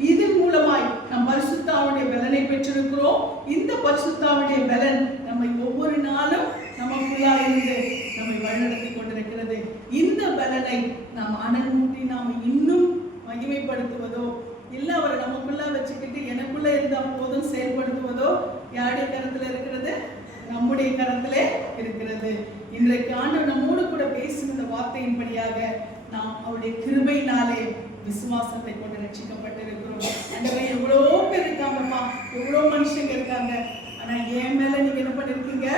இதன் மூலமாய் நம் பரிசுத்தாவுடைய பலனை பெற்றிருக்கிறோம். இந்த பரிசுத்தாவுடைய பலன் நம்மை ஒவ்வொரு நாளும் நமக்குள்ளாக இருந்து நம்மை வழிநடத்தி கொண்டிருக்கிறது. இந்த பலனை நாம் அனல்மூட்டி நாம் இன்னும் மகிமைப்படுத்துவதோ, இல்ல அவரை நமக்குள்ள வச்சுக்கிட்டு எனக்குள்ள இருந்தா போதும் செயல்படுத்துவதோ யாருடைய கரத்துல இருக்கிறது? நம்முடைய கரத்திலே இருக்கிறது. இன்றைக்கு ஆண்டவர் நம்மோடு கூட பேசும் இந்த வார்த்தையின்படியாக நாம் அவருடைய கிருபையினாலே விசுவாசத்தை கொண்டு ரட்சிக்கப்பட்டிருக்கிறோம். ஆண்டவரே, எவ்வளோ பேர் இருக்காங்கப்பா, எவ்வளோ மனுஷங்க இருக்காங்க, ஆனா என் மேல நீங்க என்ன பண்ணிருக்கீங்க?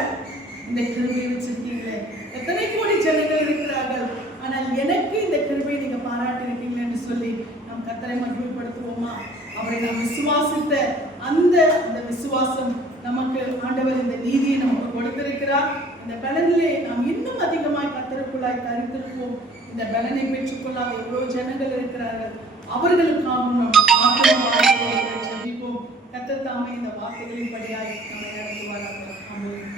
இந்த கிருபையை வச்சிருக்கீங்களே. எத்தனை கோடி ஜனங்கள் இருக்கிறார்கள், ஆனால் எனக்கு இந்த கிருபையை நீங்க பாராட்டி இருக்கீங்களேன்னு சொல்லி நாம் கர்த்தரை மகிமைப்படுத்துவோமா? அவரை நாம் விசுவாசித்த அந்த விசுவாசம் நமக்கு ஆண்டவர் இந்த நீதியை நமக்கு கொடுத்திருக்கிறார். இந்த பலனிலே நாம் இன்னும் அதிகமாய் கர்த்தருக்குள்ளாய் தரித்திருப்போம். இந்த பலனை பெற்றுக்கொள்ளாத எவ்வளவு ஜனங்கள் இருக்கிறார்கள், அவர்களுக்காகவும் நாம் ஆத்மாவாய் ஜெபிப்போம். கர்த்தர் தாமே இந்த வார்த்தைகளின் படியாய் நம்மை நடத்துவாராக. ஆமென்.